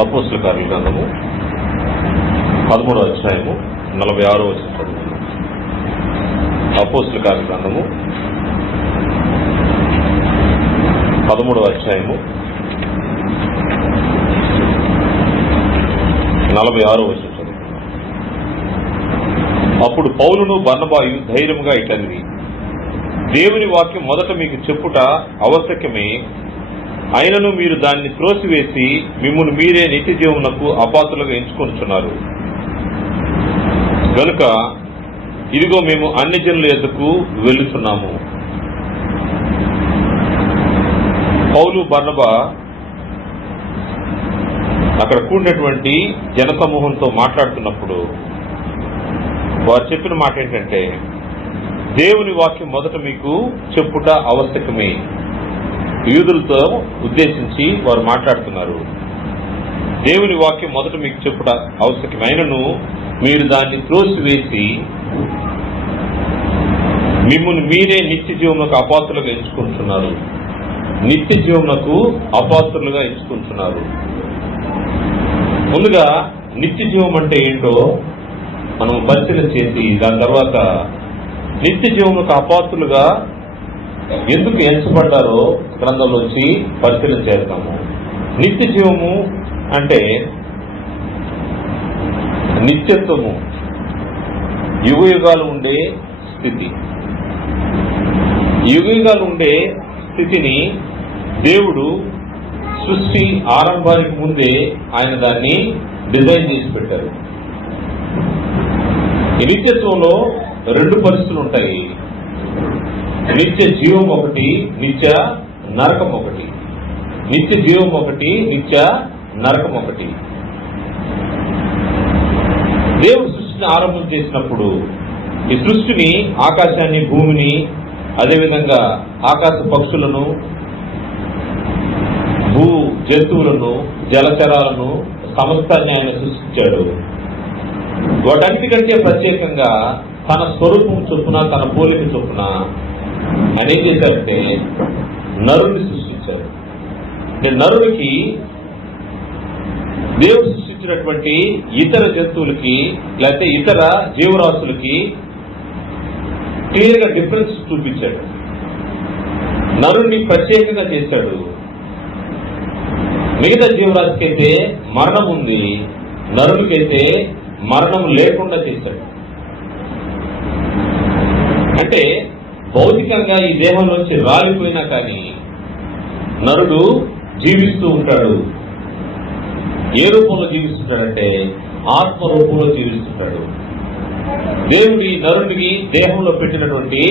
అపోస్తలుల కార్యాల గ్రంథము 13వ అధ్యాయము 46వ వచనం చదువుతున్నాం. అపోస్తలుల కార్యాల గ్రంథము 13వ అధ్యాయము 46వ వచనం చదువుతున్నాం. అప్పుడు పౌలును బర్నబాయు ధైర్యముగా ఇట్లనిరి, దేవుని వాక్యం మొదట మీకు చెప్పుట ఆవశ్యకమే, అయినను మీరు దాన్ని త్రోసివేసి మిమ్మును మీరే నిత్య జీవమునకు అపాత్రులుగా ఎంచుకొనుచున్నారు. గనుక ఇదిగో మేము అన్ని జనుల యొద్దకు వెళ్ళుచున్నాము. పౌలు బర్నబా అక్కడ కూడినటువంటి జనసమూహంతో మాట్లాడుతున్నప్పుడు వారు చెప్పిన మాట ఏంటంటే, దేవుని వాక్యం మొదట మీకు చెప్పుట ఆవశ్యకమే. యూదులతో ఉద్దేశించి వారు మాట్లాడుతున్నారు. దేవుని వాక్యం మొదట మీకు చెప్పుట ఆవశ్యకమైనను మీరు దాన్ని త్రోసివేసి మిమ్మును మీరే నిత్య జీవమునకు అపాత్రులుగా ఎంచుకుంటున్నారు. నిత్య జీవమునకు అపాత్రులుగా ఎంచుకుంటున్నారు. ముందుగా నిత్య జీవం అంటే ఏంటో మనం పరిశీలన చేసి దాని తర్వాత నిత్య జీవమునకు అపాత్రులుగా ఎందుకు ఎంచబడ్డారో గ్రంథంలోంచి పరిశీలన చేస్తాము. నిత్య జీవము అంటే నిత్యత్వము, యుగయుగాలు ఉండే స్థితి. యుగయుగాలు ఉండే స్థితిని దేవుడు సృష్టి ఆరంభానికి ముందే ఆయన దాన్ని డిజైన్ చేసి పెట్టారు. ఈ నిత్యత్వంలో రెండు పరిస్థితులు ఉంటాయి. నిత్య జీవం ఒకటి, నిత్య నరకం ఒకటి. నిత్య జీవం ఒకటి, నిత్య నరకం ఒకటి. దేవుడు సృష్టిని ఆరంభం చేసినప్పుడు ఈ సృష్టిని, ఆకాశాన్ని, భూమిని, అదేవిధంగా ఆకాశ పక్షులను, భూ జంతువులను, జలచరాలను, సమస్తాన్ని ఆయన సృష్టించాడు. వాటన్నిటికంటే ప్రత్యేకంగా తన స్వరూపం చొప్పున, తన పోలిక చొప్పున ఆయన ఏం చేశారంటే నరుడిని సృష్టించారు. నరుడికి దేవుడు సృష్టించినటువంటి ఇతర జంతువులకి లేకపోతే ఇతర జీవరాశులకి క్లియర్ గా డిఫరెన్స్ చూపించాడు. నరుడిని ప్రత్యేకంగా చేశాడు. మిగతా జీవరాశికి అయితే మరణం ఉంది, నరుడికైతే మరణం లేకుండా చేశాడు. అంటే భౌతికంగా ఈ దేహంలోంచి రాలిపోయినా కానీ నరుడు జీవిస్తూ ఉంటాడు. ఏ రూపంలో జీవిస్తుంటాడంటే ఆత్మ రూపంలో జీవిస్తుంటాడు. దేవుడి నరుడికి దేహంలో పెట్టినటువంటి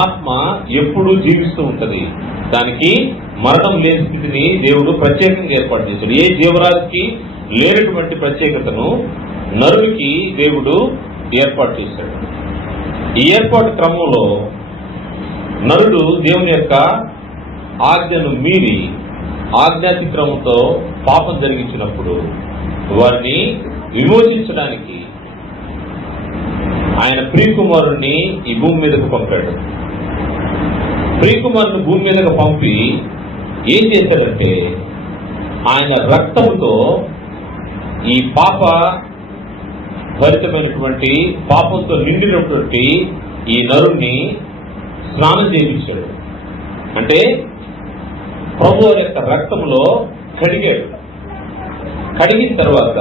ఆత్మ ఎప్పుడూ జీవిస్తూ ఉంటది. దానికి మరణం లేని స్థితిని దేవుడు ప్రత్యేకంగా ఏర్పాటు చేశాడు. ఏ జీవరాశికి లేనటువంటి ప్రత్యేకతను నరుడికి దేవుడు ఏర్పాటు చేశాడు. ఈ ఏర్పాటు క్రమంలో నరుడు దేవుని యొక్క ఆజ్ఞను మీరి ఆజ్ఞాతిక్రమంతో పాపం జరిగించినప్పుడు వారిని విమోచించడానికి ఆయన ప్రియకుమారుణ్ణి ఈ భూమి మీదకు పంపాడు. ప్రియకుమారుని భూమి మీదకు పంపి ఏం చేశాడంటే ఆయన రక్తంతో ఈ పాప భరితమైనటువంటి, పాపంతో నిండినటువంటి ఈ నరుణ్ణి స్నానం చేయించాడు. అంటే ప్రభువు యొక్క రక్తంలో కడిగాడు. కడిగిన తర్వాత,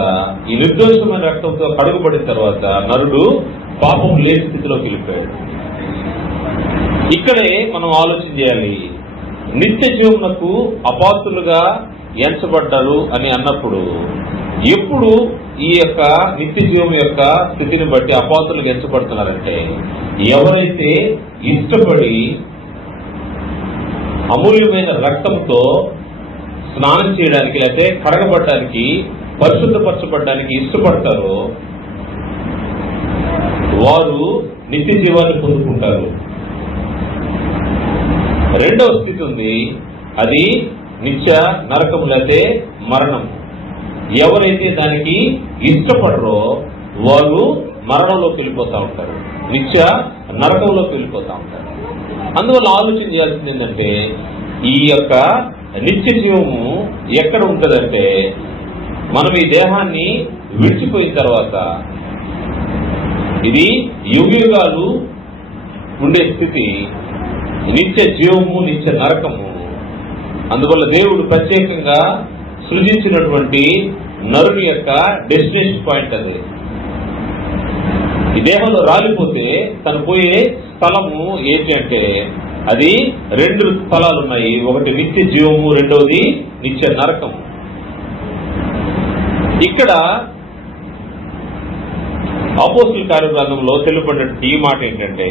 ఈ నిర్దోషమైన రక్తంతో కడుగుబడిన తర్వాత నరుడు పాపం లేని స్థితిలోకి వెళ్ళిపోయాడు. ఇక్కడే మనం ఆలోచన చేయాలి. నిత్య జీవమునకు అపాత్రులుగా ఎంచబడ్డారు అని అన్నప్పుడు ఎప్పుడు ఈ యొక్క నిత్య జీవం యొక్క స్థితిని బట్టి అపాత్రులుగా ఎంచబడుతున్నారంటే, ఎవరైతే ఇష్టపడి అమూల్యమైన రక్తంతో స్నానం చేయడానికి లేకపోతే కడగబడడానికి, పరిశుద్ధపరచబడడానికి ఇష్టపడతారో వారు నిత్య జీవాన్ని పొందుకుంటారు. రెండవ స్థితి ఉంది, అది నిత్య నరకము లేకపోతే మరణం. ఎవరైతే దానికి ఇష్టపడరో వాళ్ళు మరణంలోకి వెళ్ళిపోతా ఉంటారు, నిత్య నరకంలోకి వెళ్ళిపోతా ఉంటారు. అందువల్ల ఆలోచన చేయాల్సింది ఏంటంటే, ఈ యొక్క నిత్య జీవము ఎక్కడ ఉంటుందంటే మనం ఈ దేహాన్ని విడిచిపోయిన తర్వాత ఇది యుగాలు ఉండే స్థితి నిత్య జీవము, నిత్య నరకము. అందువల్ల దేవుడు ప్రత్యేకంగా సృజించినటువంటి నరుని యొక్క డెస్టినేషన్ పాయింట్ అది. ఈ దేహంలో రాలిపోతే తను పోయే స్థలము ఏంటి అంటే అది 2 స్థలాలు ఉన్నాయి. ఒకటి నిత్య జీవము, రెండవది నిత్య నరకము. ఇక్కడ అపోస్తలుల కార్యగ్రంథంలో తెలుపబడినటువంటి ఈ మాట ఏంటంటే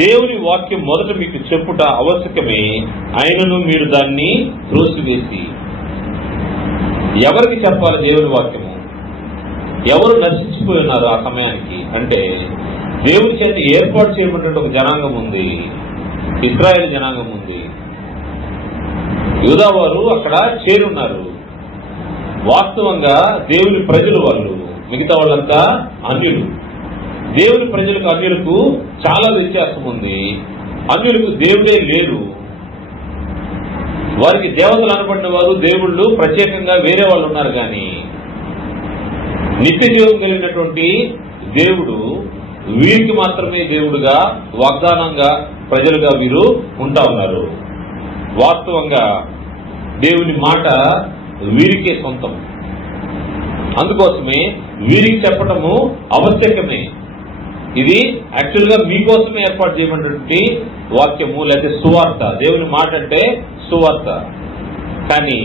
దేవుని వాక్యం మొదట మీకు చెప్పుట ఆవశ్యకమే, అయినను మీరు దాన్ని త్రోసివేసి. ఎవరికి చెప్పాలి దేవుని వాక్యము? ఎవరు నశించిపోయి ఉన్నారు ఆ సమయానికి అంటే దేవుని చేత ఏర్పాటు చేయబడినటువంటి ఒక జనాంగం ఉంది, ఇశ్రాయేలు జనాంగం ఉంది. యూదా వారు అక్కడ చేరున్నారు. వాస్తవంగా దేవుని ప్రజలు వాళ్ళు, మిగతా వాళ్ళంతా అన్యులు. దేవుని ప్రజలకు అన్యులకు చాలా వ్యత్యాసం ఉంది. అన్యులకు దేవుడే లేరు. వారికి దేవతలు అనబడిన వారు, దేవుళ్ళు ప్రత్యేకంగా వేరే వాళ్ళు ఉన్నారు. కానీ నిత్య జీవం కలిగినటువంటి దేవుడు వీరికి మాత్రమే దేవుడుగా, వాగ్దానంగా ప్రజలుగా వీరు ఉంటా ఉన్నారు. వాస్తవంగా దేవుని మాట వీరికే సొంతం. అందుకోసమే వీరికి చెప్పటము ఆవశ్యకమే. ఇది యాక్చువల్ గా మీకోసమే ఏర్పాటు చేయబడినటువంటి వాక్యము, లేకపోతే సువార్త. దేవుని మాట అంటే సువార్త. కానీ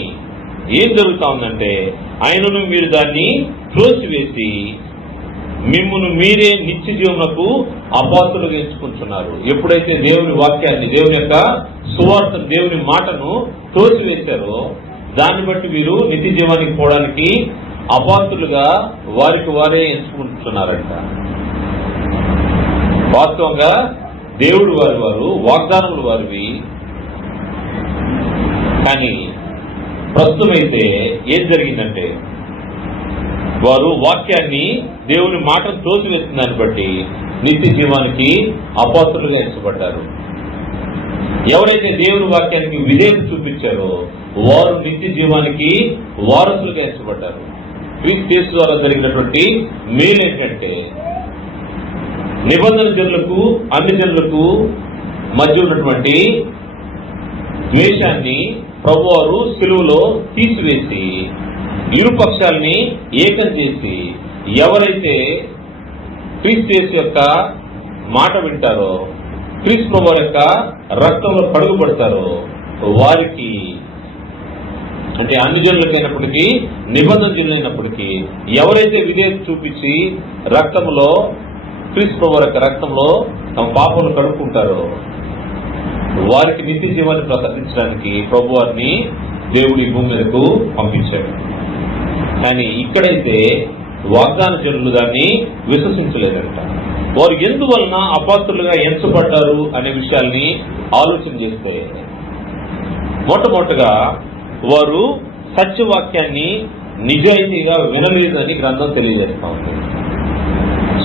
ఏం జరుగుతా ఉందంటే ఆయనను మీరు దాన్ని త్రోసివేసి మిమ్మును మీరే నిత్య జీవమునకు అపాత్రులుగా ఎంచుకుంటున్నారు. ఎప్పుడైతే దేవుని వాక్యాన్ని, దేవుని యొక్క సువార్తను, దేవుని మాటను త్రోసివేశారో దాన్ని బట్టి వీరు నిత్య జీవానికి పోవడానికి అపాత్రులుగా వారికి వారే ఎంచుకుంటున్నారంట. వాస్తవంగా దేవుడు వారు వాగ్దానములు వారివి. కానీ ప్రస్తుతమైతే ఏం జరిగిందంటే వారు వాక్యాన్ని, దేవుని మాటను తోసివేసిన దాన్ని బట్టి నిత్య జీవానికి అపాత్రులుగా ఎంచబడ్డారు. ఎవరైతే దేవుని వాక్యానికి విధేయత చూపించారో వారు నిత్య జీవానికి వారసులుగా ఎంచబడ్డారు. క్రీస్తు యేసు ద్వారా జరిగినటువంటి మేలు ఏంటంటే నిబంధన జనులకు, అన్ని జనులకు మధ్య ఉన్నటువంటి ద్వేషాన్ని ప్రభువారు సిలువలో తీసివేసి ఇరుపక్షాలని ఏకం చేసి ఎవరైతే క్రీస్తు యేసు యొక్క మాట వింటారో, క్రీస్తు ప్రభువు యొక్క రక్తంలో పడుగుపడతారో వారికి, అంటే అన్ని జనులకైనప్పటికీ నిబంధన జనులైనప్పటికీ ఎవరైతే విధేయత చూపించి రక్తంలో, క్రీస్తు ప్రభువు యొక్క రక్తంలో తమ పాపములు కడుక్కుంటారో వారికి నిత్య జీవాన్ని ప్రసాదించడానికి ప్రభు వారిని దేవుడి భూమి మీదకు పంపించాడు. కానీ ఇక్కడైతే వాగ్దాన జనులు దాన్ని విశ్వసించలేదంట. వారు ఎందువలన అపాత్రులుగా ఎంచబడ్డారు అనే విషయాల్ని ఆలోచన చేస్తే మొట్టమొదటిగా వారు సత్యవాక్యాన్ని నిజాయితీగా వినలేదని గ్రంథం తెలియజేస్తా ఉంది.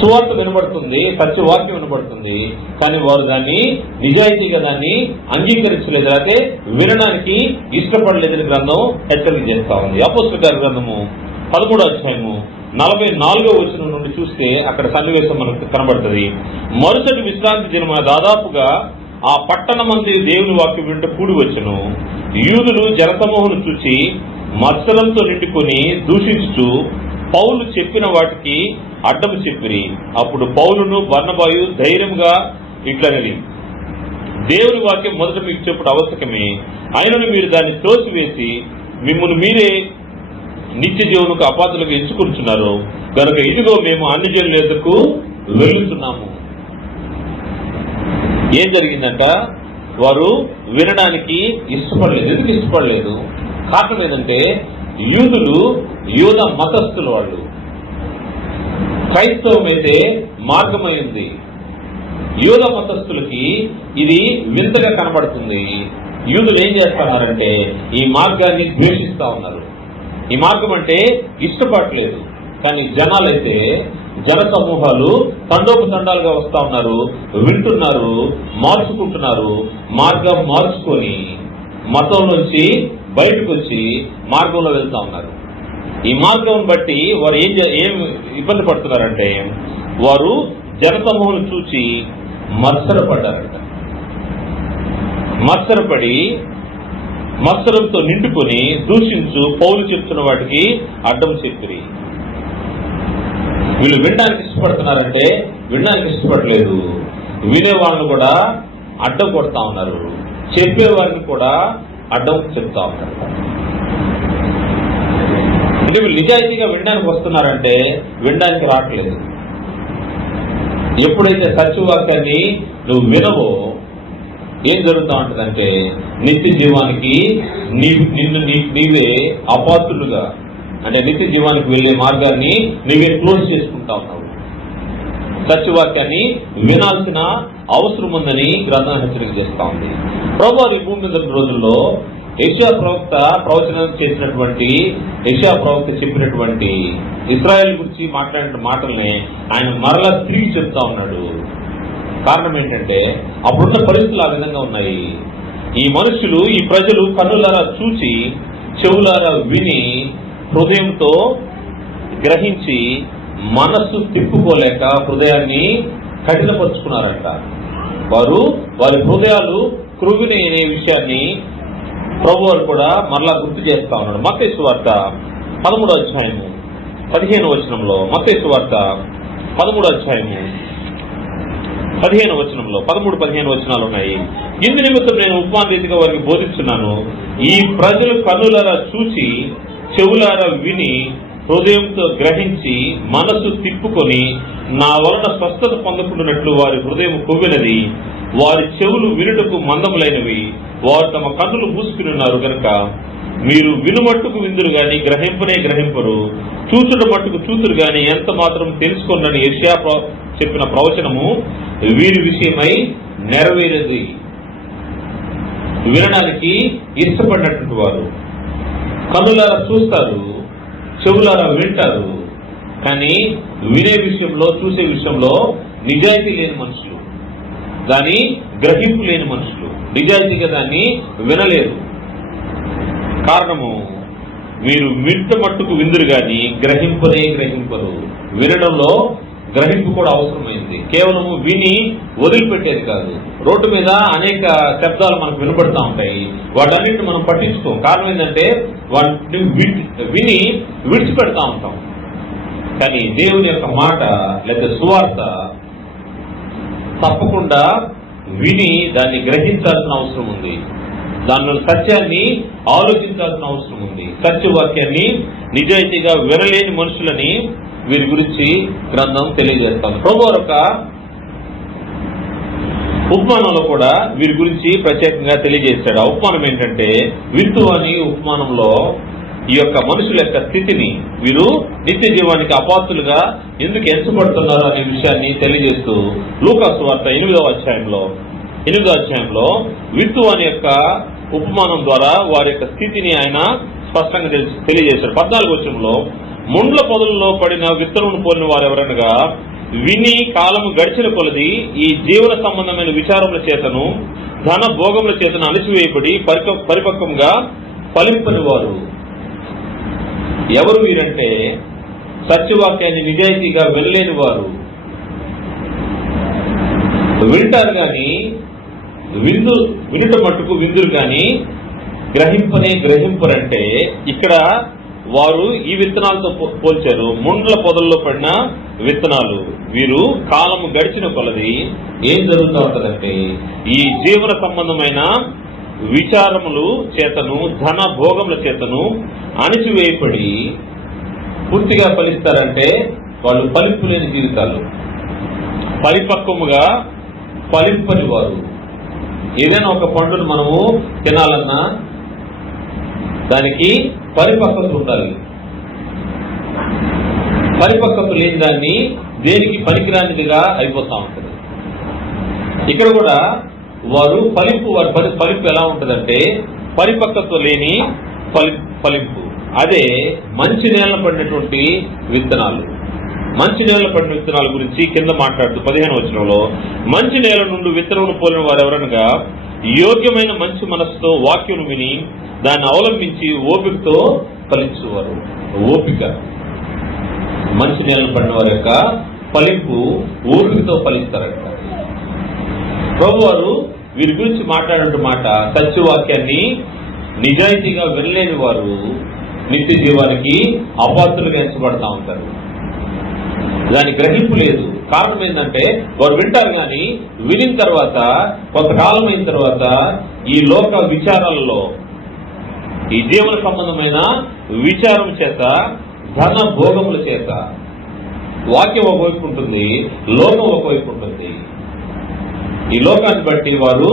సువార్త వినబడుతుంది, సత్యవాక్యం వినబడుతుంది, కానీ వారు దాన్ని నిజాయితీగా దాన్ని అంగీకరించలేదు, అయితే వినడానికి ఇష్టపడలేదని గ్రంథం హెచ్చరిక చేస్తా ఉంది. అపోస్తలుల కార్య గ్రంథము 13వ అధ్యాయము 44వ వచనం నుండి చూస్తే అక్కడ సన్నివేశం మనకు కనబడుతుంది. మరుసటి విశ్రాంతి దినమున దాదాపుగా ఆ పట్టణమంది దేవుని వాక్యం వింటూ కూడి వచ్చెను. యూదులు జనసమూహమును చూచి మత్సరంతో నిండుకొని దూషించుచు పౌలు చెప్పిన వాటికి అడ్డము చెప్పిరి. అప్పుడు పౌలును బర్నబాయు ధైర్యంగా ఇట్లనని, దేవుని వాక్యం మొదట మీకు చెప్పుడు ఆవశ్యకమే, అయినను మీరు దాన్ని త్రోసివేసి మిమ్మల్ని మీరే నిత్య జీవనకు అపాత్రులకు ఎంచుకుంటున్నారు కనుక ఇదిగో మేము అన్ని జనుల యొద్దకు వెళ్తున్నాము. ఏం జరిగిందంట? వారు వినడానికి ఇష్టపడలేదు. ఎందుకు ఇష్టపడలేదు? కారణం ఏంటంటే యూదులు యూద మతస్థులు, వాళ్ళు క్రైస్తవం అయితే మార్గమైంది. యూద మతస్థులకి ఇది వింతగా కనబడుతుంది. యూదులు ఏం చేస్తున్నారంటే ఈ మార్గాన్ని ద్వేషిస్తా ఉన్నారు. ఈ మార్గం అంటే ఇష్టపడలేదు. కానీ జనాలైతే, జన సమూహాలు తండోపతండాలుగా వస్తా ఉన్నారు, వింటున్నారు, మార్చుకుంటున్నారు. మార్గం మతం నుంచి బయటకు వచ్చి మార్గంలో వెళ్తా ఉన్నారు. ఈ మార్గం బట్టి వారు ఏం ఇబ్బంది పడుతున్నారంటే, వారు జనసమూహం చూచి మత్సరపడ్డారంట. మత్సరపడి మత్సరంతో నిండుకొని దూషించు పౌలు చెప్తున్న వాటికి అడ్డం చెప్పిరి. వీళ్ళు వినడానికి ఇష్టపడుతున్నారంటే వినడానికి ఇష్టపడలేదు. వినే వాళ్ళని కూడా అడ్డం కొడతా ఉన్నారు, చెప్పేవారిని కూడా అడ్డం చెప్తా ఉన్నారు. అంటే వీళ్ళు నిజాయితీగా వినడానికి వస్తున్నారంటే వినడానికి రావట్లేదు. ఎప్పుడైతే సత్యవాక్యాన్ని నువ్వు వినవో ఏం జరుగుతూ ఉంటుందంటే నిత్య జీవానికి నీవే అపాత్రులుగా, అంటే నిత్య జీవానికి వెళ్లే మార్గాన్ని నీవే క్లోజ్ చేసుకుంటా ఉన్నావు. సత్యవాక్యాన్ని వినాల్సిన అవసరం ఉందని గ్రంథం హెచ్చరిక చేస్తా ఉంది. ప్రభువు ఈ భూమి మీద రోజుల్లో యెషయా ప్రవక్త ప్రవచనం చేసినటువంటి, యెషయా ప్రవక్త చెప్పినటువంటి ఇశ్రాయేల్ గురించి మాట్లాడిన మాటల్ని ఆయన మరలా తిరిగి చెప్తా ఉన్నాడు. కారణం ఏంటంటే అప్పుడున్న పరిస్థితులు ఆ విధంగా ఉన్నాయి. ఈ మనుషులు, ఈ ప్రజలు కన్నులారా చూచి చెవులారా విని హృదయంతో గ్రహించి మనస్సు తిప్పుకోలేక హృదయాన్ని కఠినపరుచుకున్నారంట. వారి హృదయాలు క్రువిని అనే విషయాన్ని ప్రభువు కూడా మరలా గుర్తు చేస్తా ఉన్నాడు. మత్తయి సువార్త 13వ అధ్యాయము 15వ వచనంలో, మత్తయి సువార్త 13వ అధ్యాయము 15వ వచనంలో 13-15 వచనాలు ఉన్నాయి. ఇందు నిమిత్తం నేను ఉపమాన రీతిగా వారికి బోధిస్తున్నాను. ఈ ప్రజలు కన్నులారా చూచి చెవులారా విని హృదయంతో గ్రహించి మనసు తిప్పుకొని నా వలన స్వస్థత పొందకుండానట్లు వారి హృదయం కొవ్వినది, వారి చెవులు వినుటకు మందములైనవి, వారు తమ కన్నులు మూసుకుని ఉన్నారు కనుక మీరు వినుమట్టుకు విందురు గాని గ్రహింపరు, చూచుట మట్టుకు చూతురు గాని ఎంత మాత్రం తెలుసుకొనని యెషయా చెప్పిన ప్రవచనము వీరి విషయమై నెరవేరేది. వినడానికి ఇష్టపడినటువంటి వారు కన్నులారా చూస్తారు, చెవులారా వింటారు, కానీ వినే విషయంలో, చూసే విషయంలో నిజాయితీ లేని మనుషులు, దాని గ్రహింపు లేని మనుషులు, నిజాయితీగా దాన్ని వినలేరు. కారణము మీరు వింట మట్టుకు విందురు గాని గ్రహింపరు. వినడంలో గ్రహింపు కూడా అవసరమైంది. కేవలము విని వదిలిపెట్టేది కాదు. రోడ్డు మీద అనేక శబ్దాలు మనకు వినపడతా ఉంటాయి, వాటన్నిటిని మనం పట్టించుకోం. కారణం ఏంటంటే వాటిని విని విడిచిపెడతా ఉంటాం. కానీ దేవుని యొక్క మాట లేదా సువార్త తప్పకుండా విని దాన్ని గ్రహించాల్సిన అవసరం ఉంది. దానిలో సత్యాన్ని ఆలోచించాల్సిన అవసరం ఉంది. సత్యవాక్యాన్ని నిజాయితీగా వినలేని మనుషులని వీరి గురించి గ్రంథం తెలియజేస్తాం. ప్రభువు యొక్క ఉపమానంలో కూడా వీరి గురించి ప్రత్యేకంగా తెలియజేశాడు. ఆ ఉపమానం ఏంటంటే, విత్తువాని ఉపమానంలో ఈ యొక్క మనుషుల యొక్క స్థితిని, వీరు నిత్య జీవానికి అపాత్రులుగా ఎందుకు ఎంచబడుతున్నారు అనే విషయాన్ని తెలియజేస్తూ లూకా సువార్త 8వ అధ్యాయంలో విత్తువాని యొక్క ఉపమానం ద్వారా వారి యొక్క స్థితిని ఆయన స్పష్టంగా తెలియజేశాడు. 14వ వచనంలో, ముండ్ల పొదలలో పడిన విత్తనమును పోలిన వారు ఎవరనగా విని కాలము గడిచిన కొలది ఈ జీవన సంబంధమైన విచారముల చేతను ధన భోగముల చేతను అణిచివేయబడి పరిపక్వంగా ఫలింపని వారు. ఎవరు వీరంటే సత్యవాక్యాన్ని నిజాయితీగా వినలేని వారు. వింటారు గాని వినుట మట్టుకు విందురు గాని గ్రహింపరంటే ఇక్కడ వారు ఈ విత్తనాలతో పోల్చారు. ముండ్ల పొదల్లో పడిన విత్తనాలు. వీరు కాలము గడిచిన కొలది ఏం జరుగుతూ ఉంటదంటే ఈ జీవన సంబంధమైన విచారములు చేతను ధన భోగముల చేతను అణిచివేయబడి పూర్తిగా ఫలిస్తారంటే వాళ్ళు ఫలింపు లేని జీవితాలు, పరిపక్వముగా ఫలింపని వారు. ఏదైనా ఒక పండును మనము తినాలన్నా దానికి పరిపక్వత ఉండాలి. పరిపక్వత లేని దాన్ని దేనికి పనికిరానిదిగా అయిపోతా ఉంటుంది. ఇక్కడ కూడా వారి ఫలింపు ఎలా ఉంటుందంటే పరిపక్వత లేని ఫలింపు. అదే మంచి నేలను పడినటువంటి విత్తనాలు. మంచి నేలను పడిన విత్తనాల గురించి కింద మాట్లాడుతూ 15వ వచనంలో, మంచి నేల నుండి విత్తనమును పోలిన వారు ఎవరనగా యోగ్యమైన మంచి మనసుతో వాక్యం విని దాన్ని అవలంబించి ఓపికతో ఫలించువారు. ఓపిక, మంచి నేలను పడిన వారి యొక్క ఫలింపు ఓపికతో ఫలిస్తారట. ప్రభువారు వీరి గురించి మాట్లాడిన మాట, సత్యవాక్యాన్ని నిజాయితీగా వినలేని వారు నిత్య జీవానికి అపాత్రులుగా ఎంచబడతా ఉంటారు. దాని గ్రహింపు లేదు. కారణం ఏంటంటే వారు వింటారు, కానీ వినిన తర్వాత కొంతకాలం అయిన తర్వాత ఈ లోక విచారాలలో, ఈ జీవన సంబంధమైన విచారం చేత, ధన భోగముల చేత వాక్యం ఒకవైపు ఉంటుంది, లోకం ఒకవైపు ఉంటుంది. ఈ లోకాన్ని బట్టి వారు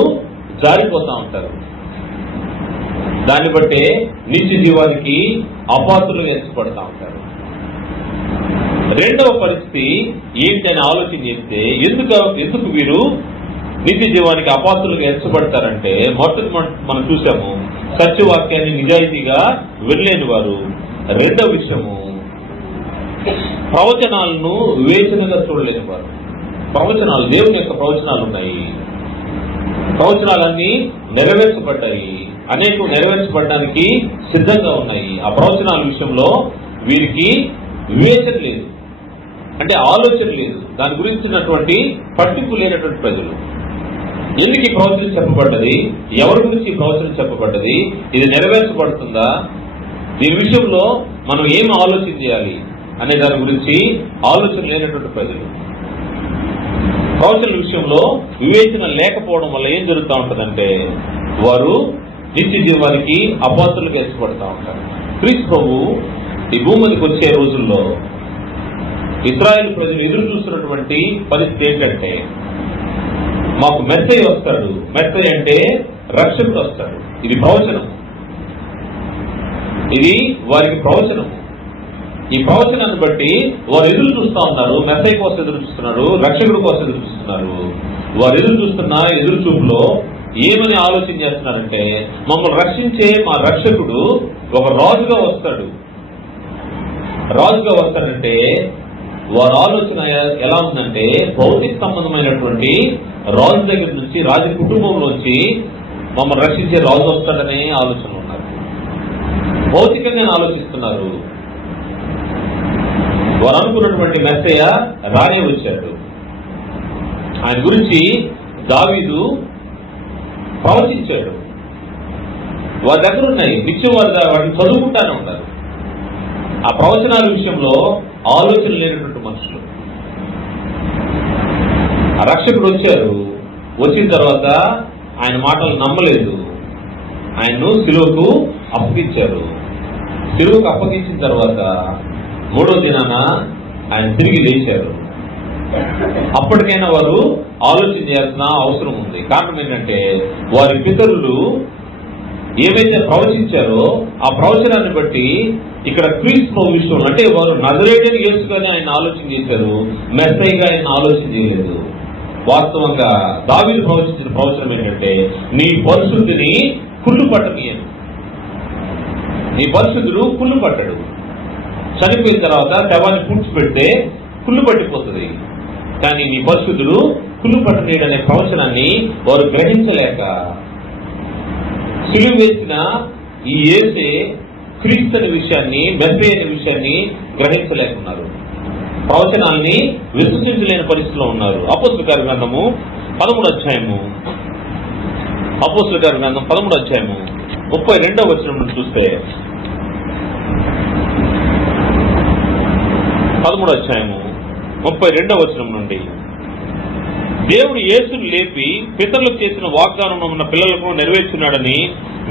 జారిపోతా ఉంటారు. దాన్ని బట్టి నిత్య జీవానికి అపాత్రులుగా ఎంచబడతా ఉంటారు. రెండవ పరిస్థితి ఏంటని ఆలోచన చేస్తే, ఎందుకు వీరు నిత్య జీవానికి అపాత్రులుగా ఎంచబడతారంటే, మొదటి మనం చూసాము సత్యవాక్యాన్ని నిజాయితీగా వినలేని వారు. రెండవ విషయము, ప్రవచనాలను వివేచనగా చూడలేని వారు. ప్రవచనాలు, దేవుని యొక్క ప్రవచనాలు ఉన్నాయి, ప్రవచనాలన్నీ నెరవేర్చబడ్డాయి, అనేక నెరవేర్చబడడానికి సిద్ధంగా ఉన్నాయి. ఆ ప్రవచనాల విషయంలో వీరికి వివేచన లేదు, అంటే ఆలోచన లేదు, దాని గురించినటువంటి పట్టింపు లేనటువంటి ప్రజలు. ఎందుకు ఈ ప్రవచనం చెప్పబడ్డది, ఎవరి గురించి ఈ ప్రవచనం చెప్పబడ్డది, ఇది నెరవేర్చబడుతుందా, దీని విషయంలో మనం ఏం ఆలోచన చేయాలి అనే దాని గురించి ఆలోచన లేనటువంటి ప్రజలు. ప్రవచనాల విషయంలో వివేచన లేకపోవడం వల్ల ఏం జరుగుతూ ఉంటుందంటే, వారు నిత్య జీవానికి అపాత్రులుగా ఎంచబడతా ఉంటారు. క్రీస్తు ప్రభు ఈ భూమికి వచ్చే రోజుల్లో ఇశ్రాయేలు ప్రజలు ఎదురు చూస్తున్నటువంటి పరిస్థితి ఏంటంటే, మాకు మెస్సయ్య వస్తాడు, మెస్సయ్య అంటే రక్షకుడు వస్తాడు. ఇది ప్రవచనం, ఇది వారికి ప్రవచనం. ఈ ప్రవచనాన్ని బట్టి వారు ఎదురు చూస్తూ ఉన్నారు. మెస్సయ్య కోసం ఎదురు చూస్తున్నారు, రక్షకుడు కోసం ఎదురు చూస్తున్నారు. వారు ఎదురు చూస్తున్న ఎదురు చూపులో ఏమని ఆలోచన చేస్తున్నారంటే, మమ్మల్ని రక్షించే మా రక్షకుడు ఒక రాజుగా వస్తాడు. రాజుగా వస్తాడంటే వారి ఆలోచన ఎలా ఉందంటే, భౌతిక సంబంధమైనటువంటి రాజు దగ్గర నుంచి, రాజు కుటుంబంలోంచి మమ్మల్ని రక్షించే రాజు వస్తాడనే ఆలోచన ఉన్నారు. భౌతికంగా ఆలోచిస్తున్నారు. వారు అనుకున్నటువంటి మెస్సయ్య రానే వచ్చాడు. ఆయన గురించి దావీదు ప్రవచించాడు. వారి దగ్గర ఉన్నాయి, నిత్యం వాటిని చదువుకుంటానే ఉన్నారు. ఆ ప్రవచనాల విషయంలో ఆలోచన లేనటువంటి మనుషులు. ఆ రక్షకుడు వచ్చారు, వచ్చిన తర్వాత ఆయన మాటలు నమ్మలేదు, ఆయన్ను సిలువకు అప్పగించారు. సిలువకు అప్పగించిన తర్వాత మూడో దినాన ఆయన తిరిగి లేచారు. అప్పటికైనా వారు ఆలోచన చేయాల్సిన అవసరం ఉంది. కారణం ఏంటంటే, వారి పితరులు ఏవైతే ప్రవచించారో ఆ ప్రవచనాన్ని బట్టి ఇక్కడ క్రీస్తు విషయంలో, అంటే వారు నజరేయుడైన యేసుగానే ఆయన ఆలోచన చేశారు, మెస్సయ్యగా ఆయన ఆలోచన చేయలేదు. వాస్తవంగా దావీదు ప్రవచించిన ప్రవచనం ఏంటంటే, నీ పరిశుద్ధిని కుళ్ళు పట్టనీయను. నీ పరిశుద్ధుడు కుళ్ళు పట్టడు. చనిపోయిన తర్వాత శవాన్ని పూడ్చిపెడితే కుళ్ళు పట్టిపోతుంది, కానీ నీ పరిశుద్ధుడు కుళ్ళు పట్టనీయడనే ప్రవచనాన్ని వారు గ్రహించలేక, సిలువ వేసిన ఈ యేసే క్రీస్తు అనే విషయాన్ని, మెస్సయ్య అనే విషయాన్ని గ్రహించలేకున్నారు. ప్రవచనాల్ని విశ్వసించలేని పరిస్థితిలో ఉన్నారు. అపోస్తలుల కార్య గ్రంథము 13వ అధ్యాయము, అపోస్తలుల కార్య గ్రంథం 13వ అధ్యాయము 32వ వచనం నుండి చూస్తే, 13వ అధ్యాయము 32వ వచనం నుండి, దేవుడు యేసును లేపి పితరులకు చేసిన వాగ్దానం ఉన్న పిల్లలకు నెరవేర్చున్నాడని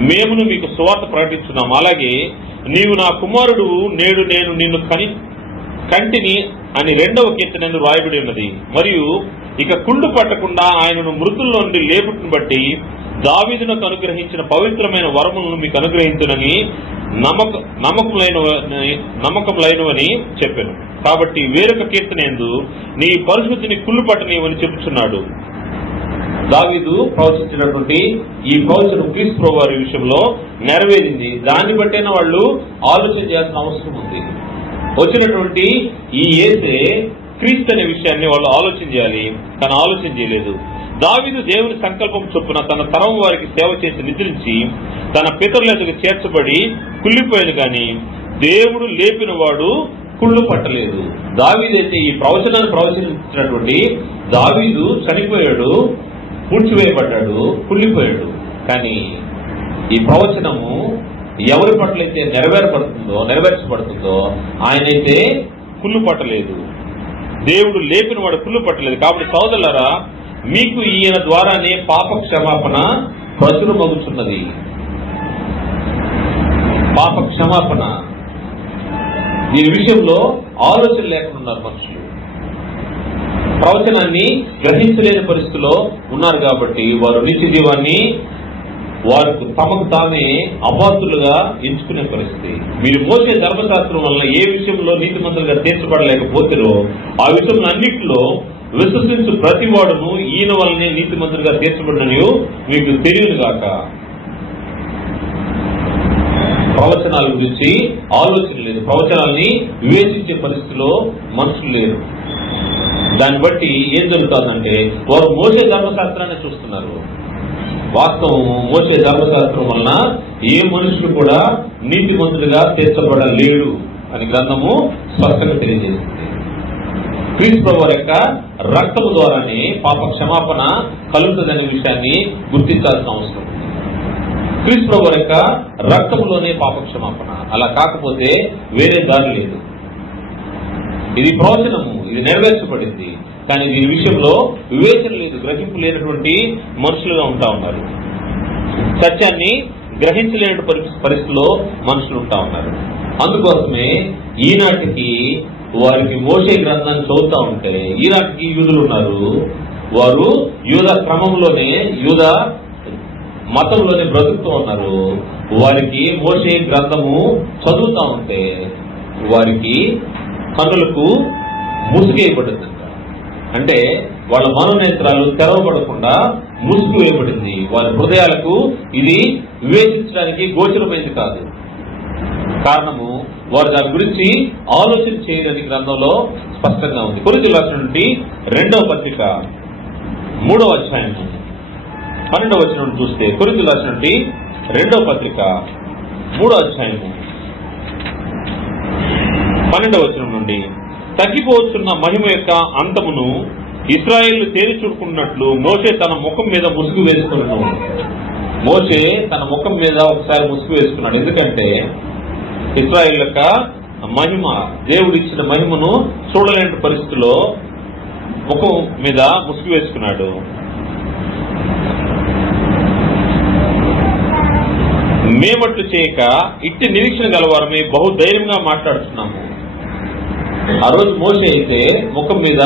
మేమును మీకు సువార్త ప్రకటిస్తున్నాం. అలాగే నీవు నా కుమారుడు, నేడు నేను నిన్ను కంటిని అని 2వ కీర్తన రాయబడి ఉన్నది. మరియు ఇక కుళ్ళు పట్టకుండా ఆయనను మృతుల్లో నుండి లేపుటను బట్టి దావీదునకు అనుగ్రహించిన పవిత్రమైన వరములను మీకు అనుగ్రహించునని నమ్మకములైనవని చెప్పాను. కాబట్టి వేరొక కీర్తనేందు నీ పరిశుద్ధిని కుళ్ళు పట్టనీయమని చెప్పుచున్నాడు. దావీదు ప్రవచించినటువంటి ఈ ప్రవచనం క్రీస్తు ప్రభువు వారి విషయంలో నెరవేరింది. దాన్ని బట్టైనా వాళ్ళు ఆలోచన చేయాల్సిన అవసరం ఉంది. వచ్చినటువంటి ఈ యేసే క్రీస్తు అనే విషయాన్ని వాళ్ళు ఆలోచన చేయాలి, కానీ ఆలోచన చేయలేదు. దావీదు దేవుని సంకల్పం చొప్పున తన తరం వారికి సేవ చేసి నిద్రించి తన పితరుల ఎదుగు చేర్చబడి కుళ్ళిపోయాను గాని దేవుడు లేపిన వాడు కుళ్ళు పట్టలేదు. దావీదైతే ఈ ప్రవచనాన్ని ప్రవచించినటువంటి దావీదు చనిపోయాడు, పూడ్చివేయబడ్డాడు, కుళ్ళిపోయాడు. కానీ ఈ ప్రవచనము ఎవరి పట్లయితే నెరవేర్చబడుతుందో ఆయనైతే కుళ్ళు పట్టలేదు. దేవుడు లేపిన వాడు కుళ్ళు పట్టలేదు. కాబట్టి సోదరులారా, మీకు ఈయన ద్వారానే పాప క్షమాపణ ప్రచురమగుచున్నది. పాప క్షమాపణ దీని విషయంలో ఆలోచన లేకుండా ఉన్నారు మనుషులు. ప్రవచనాన్ని గ్రహించలేని పరిస్థితిలో ఉన్నారు కాబట్టి వారు నిత్య జీవాన్ని వారికి తమకు తామే అబాధ్యులుగా ఎంచుకునే పరిస్థితి. మీరు మోసే ధర్మశాస్త్రం వలన ఏ విషయంలో నీతిమంతులుగా తీర్చబడలేకపోతారో ఆ విషయంలో అన్నింటిలో విశ్వసించు ప్రతి వాడును ఈయన వల్లనే నీతిమంతులుగా తీర్చబడినని మీకు తెలియదు గాక. ప్రవచనాల గురించి ఆలోచన లేదు, ప్రవచనాల్ని వివేచించే పరిస్థితిలో మనుషులు లేరు. దాన్ని బట్టి ఏం జరుగుతుందంటే వారు మోసే ధర్మశాస్త్రాన్ని చూస్తున్నారు. వాస్తవం మోసే ధర్మశాస్త్రం వలన ఏ మనుషులు కూడా నీతిమంతుడిగా తీర్చబడలేడు అని గ్రంథము స్పష్టంగా తెలియజేసింది. క్రీస్తు వారి యొక్క రక్తము ద్వారానే పాప క్షమాపణ కలుగుతుందనే విషయాన్ని గుర్తించాల్సిన అవసరం. క్రీస్తు వారి యొక్క రక్తములోనే పాప క్షమాపణ, అలా కాకపోతే వేరే దారి లేదు. ఇది ప్రవచనము, ఇది నెరవేర్చబడింది. కానీ దీని విషయంలో వివేచన లేదు, గ్రహింపు లేనటువంటి మనుషులుగా ఉంటా ఉన్నారు. సత్యాన్ని గ్రహించలేని పరిస్థితిలో మనుషులు ఉంటా ఉన్నారు. అందుకోసమే ఈనాటికి వారికి మోసే గ్రంథాన్ని చదువుతా ఉంటే ఈనాటికి యూదులు ఉన్నారు, వారు యూద క్రమంలోనే యూద మతంలోనే బ్రతుకుతూ ఉన్నారు. వారికి మోసే గ్రంథము చదువుతా ఉంటే వారికి కన్నులకు ముసుగేయబడింది. అంటే వాళ్ళ మనోనేత్రాలు తెరవబడకుండా ముసుగు వేయబడింది. వారి హృదయాలకు ఇది వివేచించడానికి గోచరమైంది కాదు. కారణము వారు దాని గురించి ఆలోచన చేయడానికి గ్రంథంలో స్పష్టంగా ఉంది. కొరింథీయులకు రాసినటువంటి 2వ పత్రిక 3వ అధ్యాయం 12వ వచనం చూస్తే, కొరింథీయులకు రాసినటువంటి 2వ పత్రిక 3వ అధ్యాయం 12వ వచనం నుండి, తగ్గిపోతున్న మహిమ యొక్క అంతమును ఇశ్రాయేలు తేరి చూడుకున్నట్లు మోషే తన ముఖం మీద ముసుగు వేసుకున్నాడు. మోషే తన ముఖం మీద ఒకసారి ముసుగు వేసుకున్నాడు. ఎందుకంటే ఇశ్రాయేలు యొక్క మహిమ, దేవుడు ఇచ్చిన మహిమను చూడలేని పరిస్థితిలో ముఖం మీద ముసుగు వేసుకున్నాడు. మేమట్లు చేయక ఇట్టి నిరీక్షణ గలవారమే బహుధైర్యంగా మాట్లాడుతున్నాము. ఆ రోజు మోషే అయితే ముఖం మీద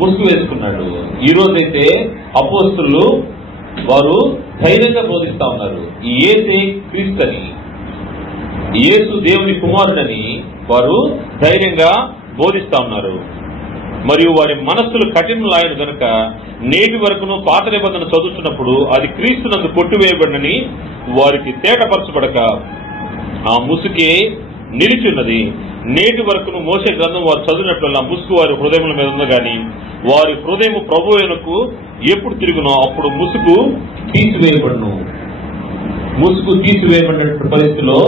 ముసుగు వేసుకున్నాడు. ఈ రోజైతే అపోస్తులు వారు ధైర్యంగా బోధిస్తా ఉన్నారు. ఈ యేసే క్రీస్తని, యేసు దేవుని కుమారుడని వారు ధైర్యంగా బోధిస్తా ఉన్నారు. మరియు వారి మనస్సులు కఠినలాయను గనుక నేటి వరకును పాత నిబంధన చదువుతున్నప్పుడు అది క్రీస్తునందు కొట్టివేయబడినని వారికి తేటపరచబడక ఆ ముసుగే నిలిచున్నది. నేటి వరకును మోసే గ్రంథం వారు చదివినట్లల్లా ముసుగు వారి హృదయముల మీద ఉంది, కానీ వారి హృదయము ప్రభువునకు ఎప్పుడు తిరుగునో అప్పుడు ముసుగు తీసివేయబడును. ముసుగు తీసివేయబడిన పరిస్థితిలో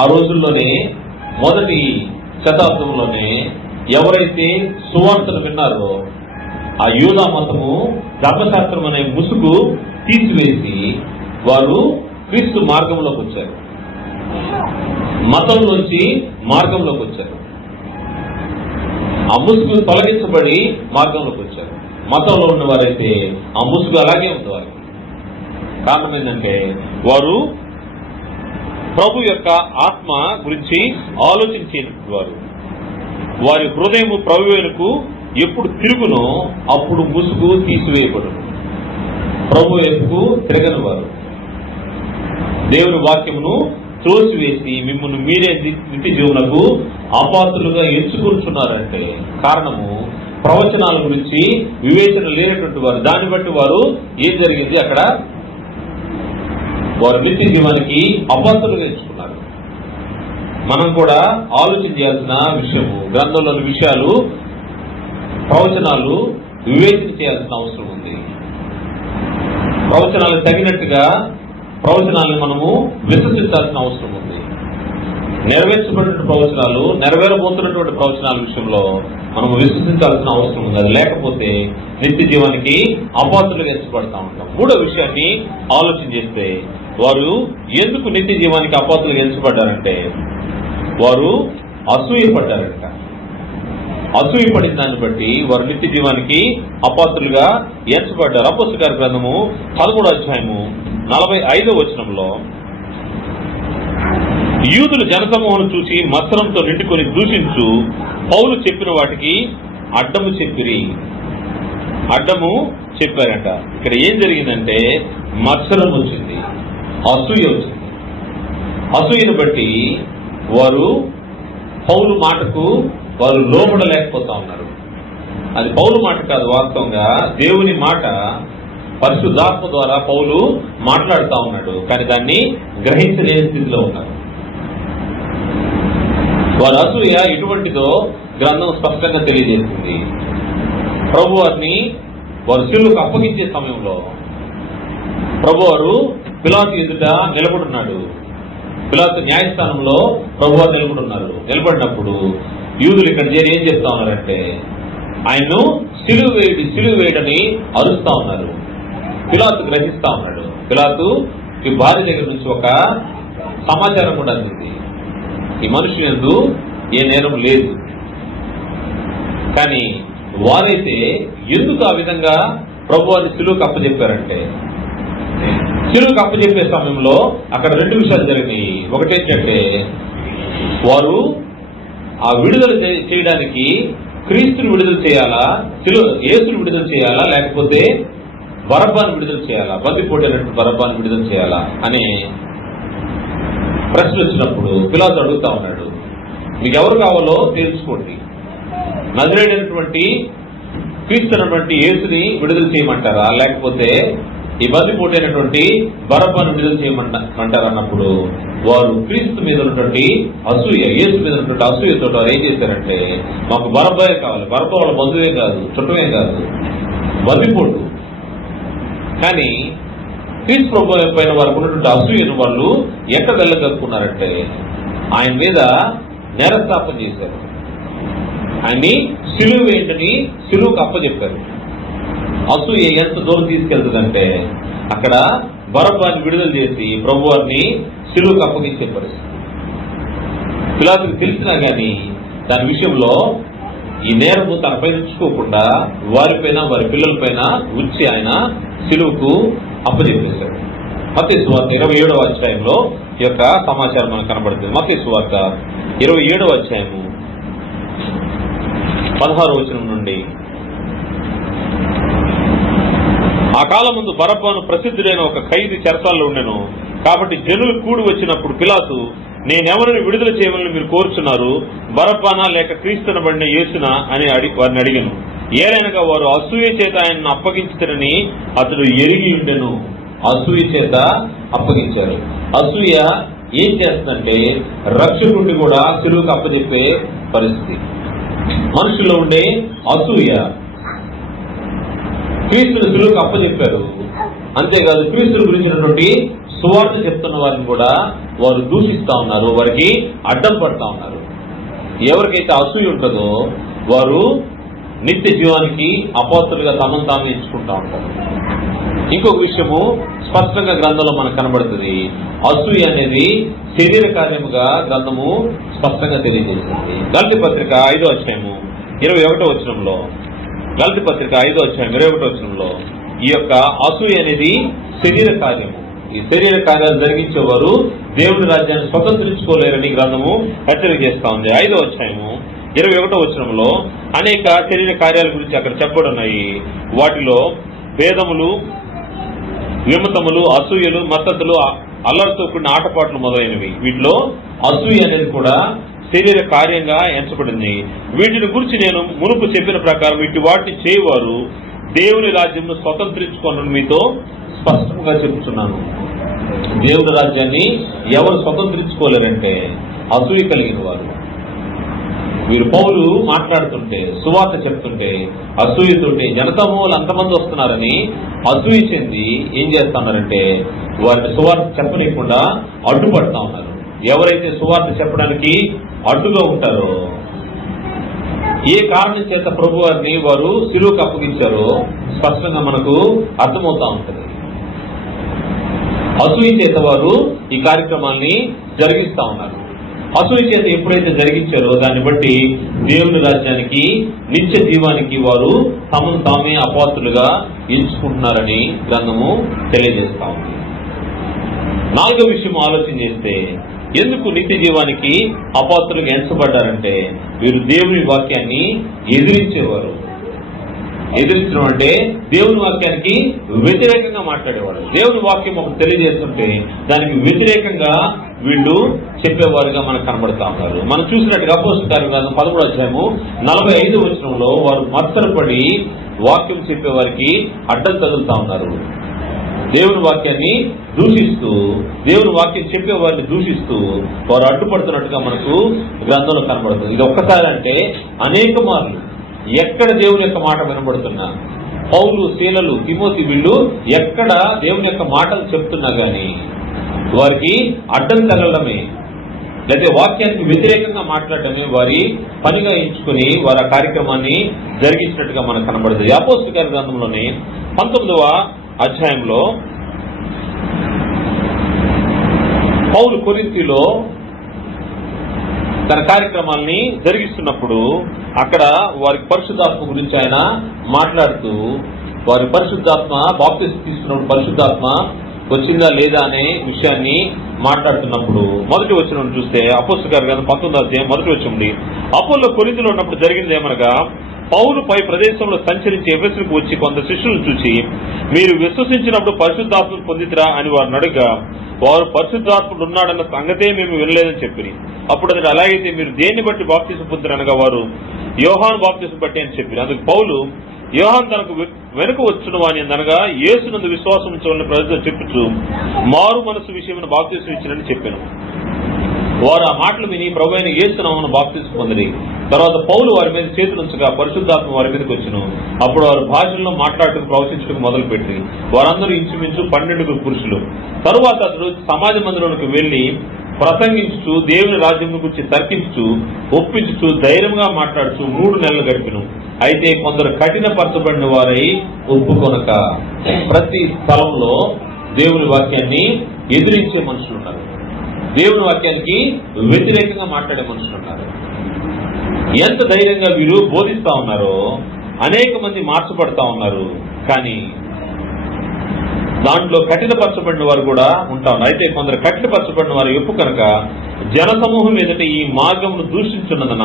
ఆ రోజుల్లోనే మొదటి శతాబ్దంలోనే ఎవరైతే సువార్తను విన్నారో ఆ యూదా మతము ధర్మశాస్త్రం అనే ముసుగు తీసివేసి వారు క్రీస్తు మార్గంలోకి వచ్చారు. మతంలోంచి మార్గంలోకి వచ్చారు. ఆ ముసుగు తొలగించబడి మార్గంలోకి వచ్చారు. మతంలో ఉన్న వారైతే ఆ ముసుగు అలాగే ఉంది వారికి. కారణం ఏంటంటే వారు ప్రభు యొక్క ఆత్మ గురించి ఆలోచించేటువంటి వారు. వారి హృదయము ప్రభువునకు ఎప్పుడు తిరుగునో అప్పుడు ముసుగు తీసివేయబడును. ప్రభు వైపుకు తిరగని వారు దేవుని వాక్యమును త్రోసివేసి మిమ్మల్ని మీరే నిత్య జీవనకు అపాత్రులుగా ఎంచుకుంటున్నారంటే కారణము ప్రవచనాల గురించి వివేచన లేనటువంటి వారు. దాన్ని బట్టి వారు ఏం జరిగింది, అక్కడ వారు నిత్య జీవానికి అపాత్రులుగా ఎంచుకున్నారు. మనం కూడా ఆలోచన చేయాల్సిన విషయము, గ్రంథంలోని విషయాలు ప్రవచనాలు వివేచన చేయాల్సిన అవసరం ఉంది. ప్రవచనాలకు తగినట్టుగా ప్రవచనాలను మనము విశ్వసించాల్సిన అవసరం ఉంది. నెరవేర్చబడిన ప్రవచనాలు, నెరవేరబోతున్నటువంటి ప్రవచనాల విషయంలో మనము విశ్వసించాల్సిన అవసరం ఉంది. అది లేకపోతే నిత్య జీవానికి అపాత్రులుగా ఎంచబడతా ఉంటాం. మూడో విషయాన్ని ఆలోచన చేస్తే, వారు ఎందుకు నిత్య జీవానికి అపాత్రులుగా ఎంచబడ్డారంటే వారు అసూయపడ్డారంట. అసూయపడిన దాన్ని బట్టి వారు నిత్య జీవానికి అపాత్రులుగా ఎంచబడ్డారు. అపోస్తలుల గ్రంథము 13వ అధ్యాయము 45వ వచనంలో, యూదులు జనసమూహం చూసి మత్సరంతో నిండుకొని దూషించు పౌలు చెప్పిన వాటికి అడ్డము చెప్పారంట. ఇక్కడ ఏం జరిగిందంటే మత్సరం వచ్చింది, అసూయ వచ్చింది. అసూయను బట్టి వారు పౌలు మాటకు వారు లోబడలేకపోతా ఉన్నారు. అది పౌలు మాట కాదు, వాస్తవంగా దేవుని మాట పరిశుద్ధాత్మ ద్వారా పౌలు మాట్లాడుతూ ఉన్నాడు. కానీ దాన్ని గ్రహించలేని స్థితిలో ఉన్నారు. వారి అసూయ ఎటువంటిదో గ్రంథం స్పష్టంగా తెలియజేస్తుంది. ప్రభు వారిని వారు శిలువకు అప్పగించే సమయంలో ప్రభు వారు పిలాతు ఎదుట నిలబడున్నాడు. పిలాతు న్యాయస్థానంలో ప్రభు వారు నిలబడినప్పుడు యూదులు ఇక్కడ చేరి ఏం చెప్తా ఉన్నారంటే, ఆయన్ను సిలువ వేయడని అరుస్తా ఉన్నారు. పిలాతు గ్రహిస్తా ఉన్నాడు. పిలాతు ఈ భార్య దగ్గర నుంచి ఒక సమాచారం కూడా అందింది, ఈ మనుషులు యందు ఏ నేరం లేదు. కానీ వారైతే ఎందుకు ఆ విధంగా ప్రభువాన్ని సిలువకు అప్పచెప్పారంటే, సిలువకు అప్పచెప్పే సమయంలో అక్కడ రెండు విషయాలు జరిగాయి. ఒకటేంటంటే, వారు ఆ విడుదల చేయడానికి క్రీస్తుని విడుదల చేయాలా, యేసుని విడుదల చేయాలా, లేకపోతే బరబ్బాను విడుదల చేయాలా, బందిపోటైనటువంటి బరబ్బాను విడుదల చేయాలా అనే ప్రశ్న వచ్చినప్పుడు పిలాతు అడుగుతా ఉన్నాడు, మీకు ఎవరు కావాలో తెలుసుకోండి, నజరేయుడైనటువంటి క్రీస్తు అన్నటువంటి యేసుని విడుదల చేయమంటారా, లేకపోతే ఈ బందిపోటైనటువంటి బరబ్బాను విడుదల చేయమంటారా అన్నప్పుడు వారు క్రీస్తు మీద ఉన్నటువంటి అసూయ, యేసు మీద ఉన్నటువంటి అసూయతో వారు ఏం చేశారంటే, మాకు బరబ్బాయే కావాలి, బరబ్బా వాళ్ళ బంధువే కాదు, చుట్టమే కాదు, బందిపోటు. కానీ క్రీస్తు ప్రభు పైన వారికి ఉన్నటువంటి అసూయను వాళ్ళు ఎక్కడ వెళ్ళగలుగుతున్నారంటే ఆయన మీద నేరస్థాపన చేశారు. ఆయన్ని సిలువ వేయండి, సిలువకు అప్పచెప్పారు. అసూయ ఎంత దూరం తీసుకెళ్తుందంటే అక్కడ బరబ్బాని విడుదల చేసి ప్రభు వారిని సిలువకు అప్పగించే పరిస్థితి. పిలాతుకు తెలిసినా గానీ దాని విషయంలో ఈ నేరము తనపై ఉంచుకోకుండా వారిపైన వారి పిల్లలపైన ఉంచి ఆయన సిలువకు అప్పచెప్పేశాడు. మత్తయి సువార్త 27వ అధ్యాయంలో ఈ యొక్క సమాచారం మనకు కనబడుతుంది. మత్తయి సువార్త 27వ అధ్యాయము 16వ వచనం నుండి, ఆ కాలం ముందు బరబ్బాను ప్రసిద్ధుడైన ఒక ఖైదీ చెరసాల్లో ఉండెను. కాబట్టి జనులు కూడి వచ్చినప్పుడు పిలాతు, నేనెవరిని విడుదల చేయమని మీరు కోరుచున్నారు, బరబ్బానా లేక క్రీస్తునబడిన యేసునా అని వారిని అడిగాను. ఏలైనగా వారు అసూయ చేత ఆయనను అప్పగించుతారని అతడు ఎరిగి ఉండెను. అసూయ చేత అప్పగించారు. అసూయ ఏం చేస్తుందంటే రక్షకుడిని కూడా సిలువకు అప్పచెప్పే పరిస్థితి. మనుషుల్లో ఉండే అసూయ క్రీస్తుని సిలువకు అప్పచెప్పారు. అంతేకాదు క్రీస్తుని గురించినటువంటి సువార్త చెప్తున్న వారిని కూడా వారు దూషిస్తా ఉన్నారు, వారికి అడ్డం పడతా ఉన్నారు. ఎవరికైతే అసూయ ఉంటుందో వారు నిత్య జీవానికి అపాత్రులుగా తమను తాము ఎంచుకుంటా ఉంటారు. ఇంకొక విషయము స్పష్టంగా గ్రంథంలో మనకు కనబడుతుంది. అసూయ అనేది శరీర కార్యముగా గ్రంథము స్పష్టంగా తెలియజేస్తుంది. గలతీ పత్రిక 5వ అధ్యాయము 21వ వచనంలో, గలతీ పత్రిక 5వ అధ్యాయం 21వ వచనంలో ఈ యొక్క అసూయ అనేది శరీర కార్యము. ఈ శరీర కార్యాలు జరిగించేవారు దేవుని రాజ్యాన్ని స్వతంత్రించుకోలేరని గ్రంథము హెచ్చరిక చేస్తా ఉంది. 5వ అధ్యాయము 21వ వచనంలో అనేక శరీర కార్యాల గురించి అక్కడ చెప్పబడున్నాయి. వాటిలో భేదములు, విమతములు, అసూయలు, మత్తతులు, అల్లరితో కూడిన ఆటపాట్లు మొదలైనవి. వీటిలో అసూయ అనేది కూడా శరీర కార్యంగా ఎంచబడింది. వీటిని గురించి నేను మునుపు చెప్పిన ప్రకారం వాటిని చేయవారు దేవుని రాజ్యంను స్వతంత్రించుకోనని మీతో స్పష్టంగా చెప్తున్నాను. దేవుని రాజ్యాన్ని ఎవరు స్వతంత్రించుకోలేరంటే అసూయ కలిగిన వారు. వీరు పౌలు మాట్లాడుతుంటే, సువార్త చెప్తుంటే అసూయతోటి జనసమూహాలు అంతమంది వస్తున్నారని అసూయ చెంది ఏం చేస్తున్నారంటే వారిని సువార్త చెప్పలేకుండా అడ్డుపడతా ఉన్నారు. ఎవరైతే సువార్త చెప్పడానికి అడ్డుగా ఉంటారో, ఏ కారణం చేత ప్రభు వారిని వారు సిలువకు అప్పగించారో స్పష్టంగా మనకు అర్థమవుతా ఉంటుంది. అసూయ చేత వారు ఈ కార్యక్రమాల్ని జరిగిస్తా ఉన్నారు. అసూయ చేత ఎప్పుడైతే జరిగించారో దాన్ని బట్టి దేవుని రాజ్యానికి, నిత్య జీవానికి వారు తమను తామే అపాత్రులుగా ఎంచుకుంటున్నారని గ్రంథము తెలియజేస్తా ఉంది. 4వ విషయం ఆలోచన చేస్తే, ఎందుకు నిత్య జీవానికి అపాత్రులుగా ఎంచబడ్డారంటే వీరు దేవుని వాక్యాన్ని ఎదిరించేవారు. ఎదిరించడం అంటే దేవుని వాక్యానికి వ్యతిరేకంగా మాట్లాడేవారు. దేవుని వాక్యం ఒకటి తెలియజేస్తుంటే దానికి వ్యతిరేకంగా వీళ్ళు చెప్పేవారుగా మనకు కనబడతా ఉన్నారు. మనం చూసినట్టుగా అపోస్తలుల కార్యగ్రంథం 13వ అధ్యాయము 45వ వచనంలో వారు మత్సరపడి వాక్యం చెప్పేవారికి అడ్డం తగులుతా ఉన్నారు. దేవుని వాక్యాన్ని దూషిస్తూ, దేవుని వాక్యం చెప్పేవారిని దూషిస్తూ వారు అడ్డుపడుతున్నట్టుగా మనకు గ్రంథంలో కనబడుతుంది. ఇది ఒక్కసారి అంటే అనేక మార్లు ఎక్కడ దేవుని యొక్క మాట వినబడుతున్నా, పౌలు, శీలలు, తిమోతి వీళ్ళు ఎక్కడ దేవుని యొక్క మాటలు చెప్తున్నా గాని వారికి అడ్డం తగలడమే, లేదా వాక్యానికి వ్యతిరేకంగా మాట్లాడటమే వారి పనిగా ఎంచుకుని వారు ఆ కార్యక్రమాన్ని జరిగించినట్టుగా మనకు కనబడుతుంది. అపోస్తలుల కార్య గ్రంథంలోని 19వ అధ్యాయంలో పౌలు కొరింథీలో తన కార్యక్రమాల్ని జరిగిస్తున్నప్పుడు అక్కడ వారికి పరిశుద్ధాత్మ గురించి ఆయన మాట్లాడుతూ, వారి పరిశుద్ధాత్మ బాప్తిసం తీసుకున్నప్పుడు పరిశుద్ధాత్మ వచ్చిందా లేదా అనే విషయాన్ని మాట్లాడుతున్నప్పుడు మొదటి వచనం చూస్తే అపోస్తలుల కార్య గ్రంథం 19వ అధ్యాయం మొదటి వచనం, అపోల్లో కొరింథీలో ఉన్నప్పుడు జరిగింది ఏమనగా, పౌలు పై ప్రదేశంలో సంచరించి ఎఫెసుకు వచ్చి కొంత శిష్యులను చూసి, మీరు విశ్వసించినప్పుడు పరిశుద్ధాత్మను పొందితిరా అని వారిని అడగగా, వారు పరిశుద్ధాత్ముడు ఉన్నాడన్న సంగతే మేము వినలేదని చెప్పి, అప్పుడు అతడు అలాగైతే మీరు దేన్ని బట్టి బాప్తిసం పొందిరు అనగా వారు యోహాను బాప్తిసం బట్టి అని చెప్పి, అందుకు పౌలు యోహాను తనకు వెనుక వచ్చును వాని అనగా యేసునందు విశ్వాసం ఉంచవలని ప్రజలు చెప్పుచు మారు మనసు విషయమైన బాప్తిసం ఇచ్చినని చెప్పాను. వారు ఆ మాటలు విని ప్రభువైన యేసు నామమున బాప్తిసం పొందిరి. తర్వాత పౌలు వారి మీద చేతులుంచగా పరిశుద్ధాత్మ వారి మీదకి వచ్చును. అప్పుడు వారు భాషల్లో మాట్లాడుటకు ప్రవచించడం మొదలుపెట్టి వారందరూ ఇంచుమించు 12 పురుషులు. తరువాత అతడు సమాజ మందిరంలోకి వెళ్లి ప్రసంగించుచు దేవుని రాజ్యం గురించి తర్కించుచు ఒప్పించుచు ధైర్యంగా మాట్లాడుచు 3 నెలలు గడిపిను. అయితే కొందరు కఠినపరచబడిన వారై ఒప్పుకొనక, ప్రతి స్థలంలో దేవుని వాక్యాన్ని ఎదిరించే మనుషులు ఉన్నారు, దేవుని వాక్యానికి వ్యతిరేకంగా మాట్లాడే మనుషులు ఉన్నారు. ఎంత ధైర్యంగా వీరు బోధిస్తా ఉన్నారో అనేక మంది మార్చబడతా ఉన్నారు. కానీ దాంట్లో కఠినపరచబడిన వారు కూడా ఉంటా ఉన్నారు. అయితే కొందరు కఠినపరచబడిన వారు ఎప్పు కనుక జనసమూహం ఎదుట ఈ మార్గమును దూషించున్నదన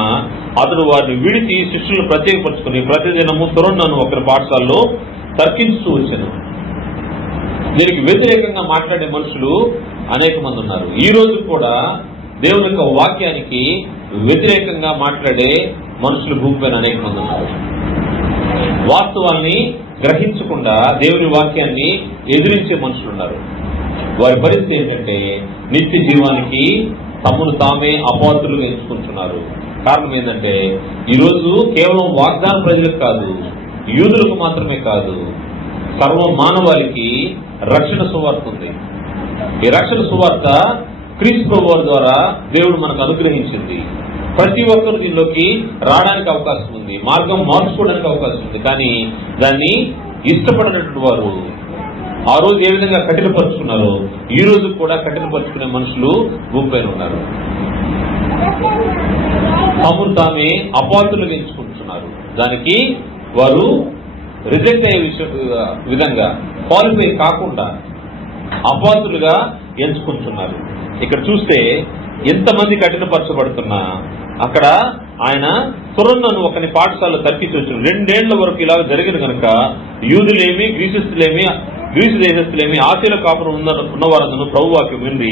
అతడు వారిని విడిచి శిష్యులను ప్రత్యేకపరుచుకుని ప్రతిదినము తురన్నను ఒకరి పాఠశాలలో తర్కించుతూ వచ్చాను. దీనికి వ్యతిరేకంగా మాట్లాడే మనుషులు అనేక మంది ఉన్నారు. ఈ రోజు కూడా దేవుని యొక్క వాక్యానికి వ్యతిరేకంగా మాట్లాడే మనుషులు భూమిపైన అనేక మంది ఉన్నారు. వాస్తవాల్ని గ్రహించకుండా దేవుని వాక్యాన్ని ఎదిరించే మనుషులు ఉన్నారు. వారి పరిస్థితి ఏంటంటే నిత్య జీవానికి తమను తామే అపాత్రులుగా ఎంచుకుంటున్నారు. కారణం ఏంటంటే ఈరోజు కేవలం వాగ్దాన ప్రజలకు కాదు, యూదులకు మాత్రమే కాదు, సర్వ మానవాళికి రక్షణ సువార్త ఉంది. ఈ రక్షణ సువార్త క్రీస్తు ప్రభువు ద్వారా దేవుడు మనకు అనుగ్రహించింది. ప్రతి ఒక్కరు దీనిలోకి రావడానికి అవకాశం ఉంది, మార్గం మార్చుకోవడానికి అవకాశం ఉంది. కానీ దాన్ని ఇష్టపడినటువంటి వారు ఆ రోజు ఏ విధంగా కఠినపరుచుకున్నారో ఈ రోజు కూడా కఠినపరుచుకునే మనుషులు భూమిపైన ఉన్నారు. తమను తామే అపాత్రులుగా ఎంచుకుంటున్నారు. దానికి వారు రిజెక్ట్ అయ్యే విధంగా క్వాలిఫై కాకుండా అపాత్రులుగా ఎంచుకుంటున్నారు. ఇక్కడ చూస్తే ఎంతమంది కఠినపరచబడుతున్నా అక్కడ ఆయన తురన్నను ఒకని పాఠశాలలో తర్కించవచ్చు. 2 ఏళ్ల వరకు ఇలా జరిగిన కనుక యూదులేమి గ్రీసు దేశస్తులేమి ఆశీల కాపురం ఉన్నవారందరూ ప్రభువాక్యం విని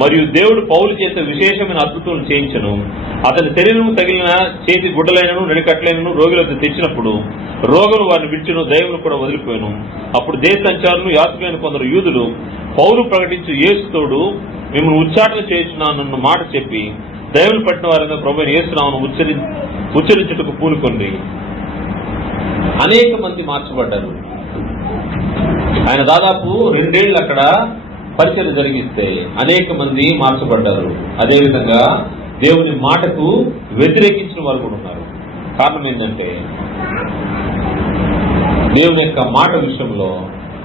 మరియు దేవుడు పౌలు చేసే విశేషమైన అద్భుతాలు చేయించను. అతని శరీరం తగిలిన చేతి గుడ్డలైనను నడికట్లైనను రోగులకు తెచ్చినప్పుడు రోగులు వారిని విడిచెను, దైవమును కూడా వదిలిపోయాను. అప్పుడు దేశ సంచారులు యాత్రికులైన కొందరు యూదులు పౌలు ప్రకటించు యేసుతోడు మిమ్మల్ని ఉచ్చాటన చేయించున్నానన్న మాట చెప్పి దైవం పట్టిన వారంగా ప్రభువైన యేసు నామమును ఉచ్చరించుటకు పూనుకొండి. అనేక మంది మార్చబడ్డారు. ఆయన దాదాపు 2 ఏళ్ళు అక్కడ పరిచయం జరిగిస్తే అనేక మంది మార్చబడ్డారు. అదేవిధంగా దేవుని మాటకు వ్యతిరేకించిన వారు కూడా ఉన్నారు. కారణం ఏంటంటే దేవుని యొక్క మాట విషయంలో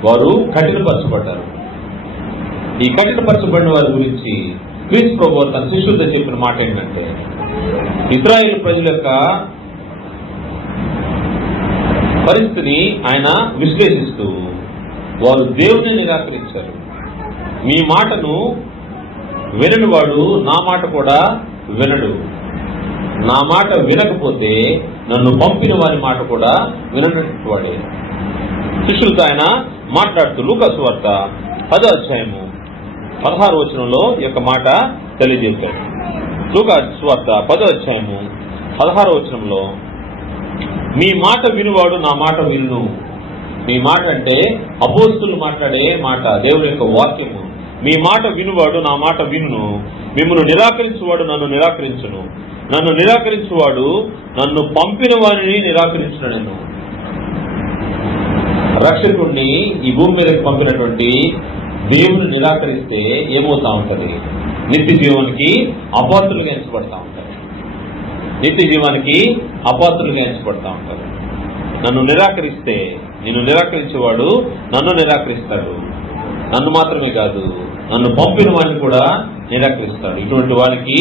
వారు కఠినపరచబడ్డారు. ఈ కఠినపరచబడిన వారి గురించి క్రీస్తు ప్రభువు తన శిష్యులతో చెప్పిన మాట ఏంటంటే, ఇశ్రాయేలు ప్రజల యొక్క పరిస్థితిని ఆయన విశ్లేషిస్తూ వారు దేవుని నిరాకరించారు. మీ మాటను వినని వాడు నా మాట కూడా వినడు. నా మాట వినకపోతే నన్ను పంపిన వారి మాట కూడా వినటువంటి వాడే. శిష్యులతో ఆయన మాట్లాడుతూ లూకా సువార్త 10వ అధ్యాయము 16వ వచనంలో ఈ యొక్క మాట తెలియజేశాడు. లూకా సువార్త 10వ అధ్యాయము 16వ వచనంలో, మీ మాట వినువాడు నా మాట విను. మీ మాట అంటే అపోస్తులు మాట్లాడే మాట, దేవుని యొక్క వాక్యము. మీ మాట వినువాడు నా మాట వినును. మిమ్మల్ని నిరాకరించువాడు నన్ను నిరాకరించును. నన్ను నిరాకరించువాడు నన్ను పంపిన వారిని నిరాకరించును. నేను రక్షకుడిని ఈ భూమి మీదకి పంపినటువంటి దేవుని నిరాకరిస్తే ఏమవుతా ఉంటది? నిత్య జీవానికి అపాత్రులుగా ఎంచబడతా ఉంటారు. నిత్య జీవానికి అపాత్రులుగా ఎంచబడతా ఉంటారు. నన్ను నిరాకరిస్తే, నిన్ను నిరాకరించేవాడు నన్ను నిరాకరిస్తాడు. నన్ను మాత్రమే కాదు, నన్ను పంపిన వాడిని కూడా నిరాకరిస్తాడు. ఇటువంటి వారికి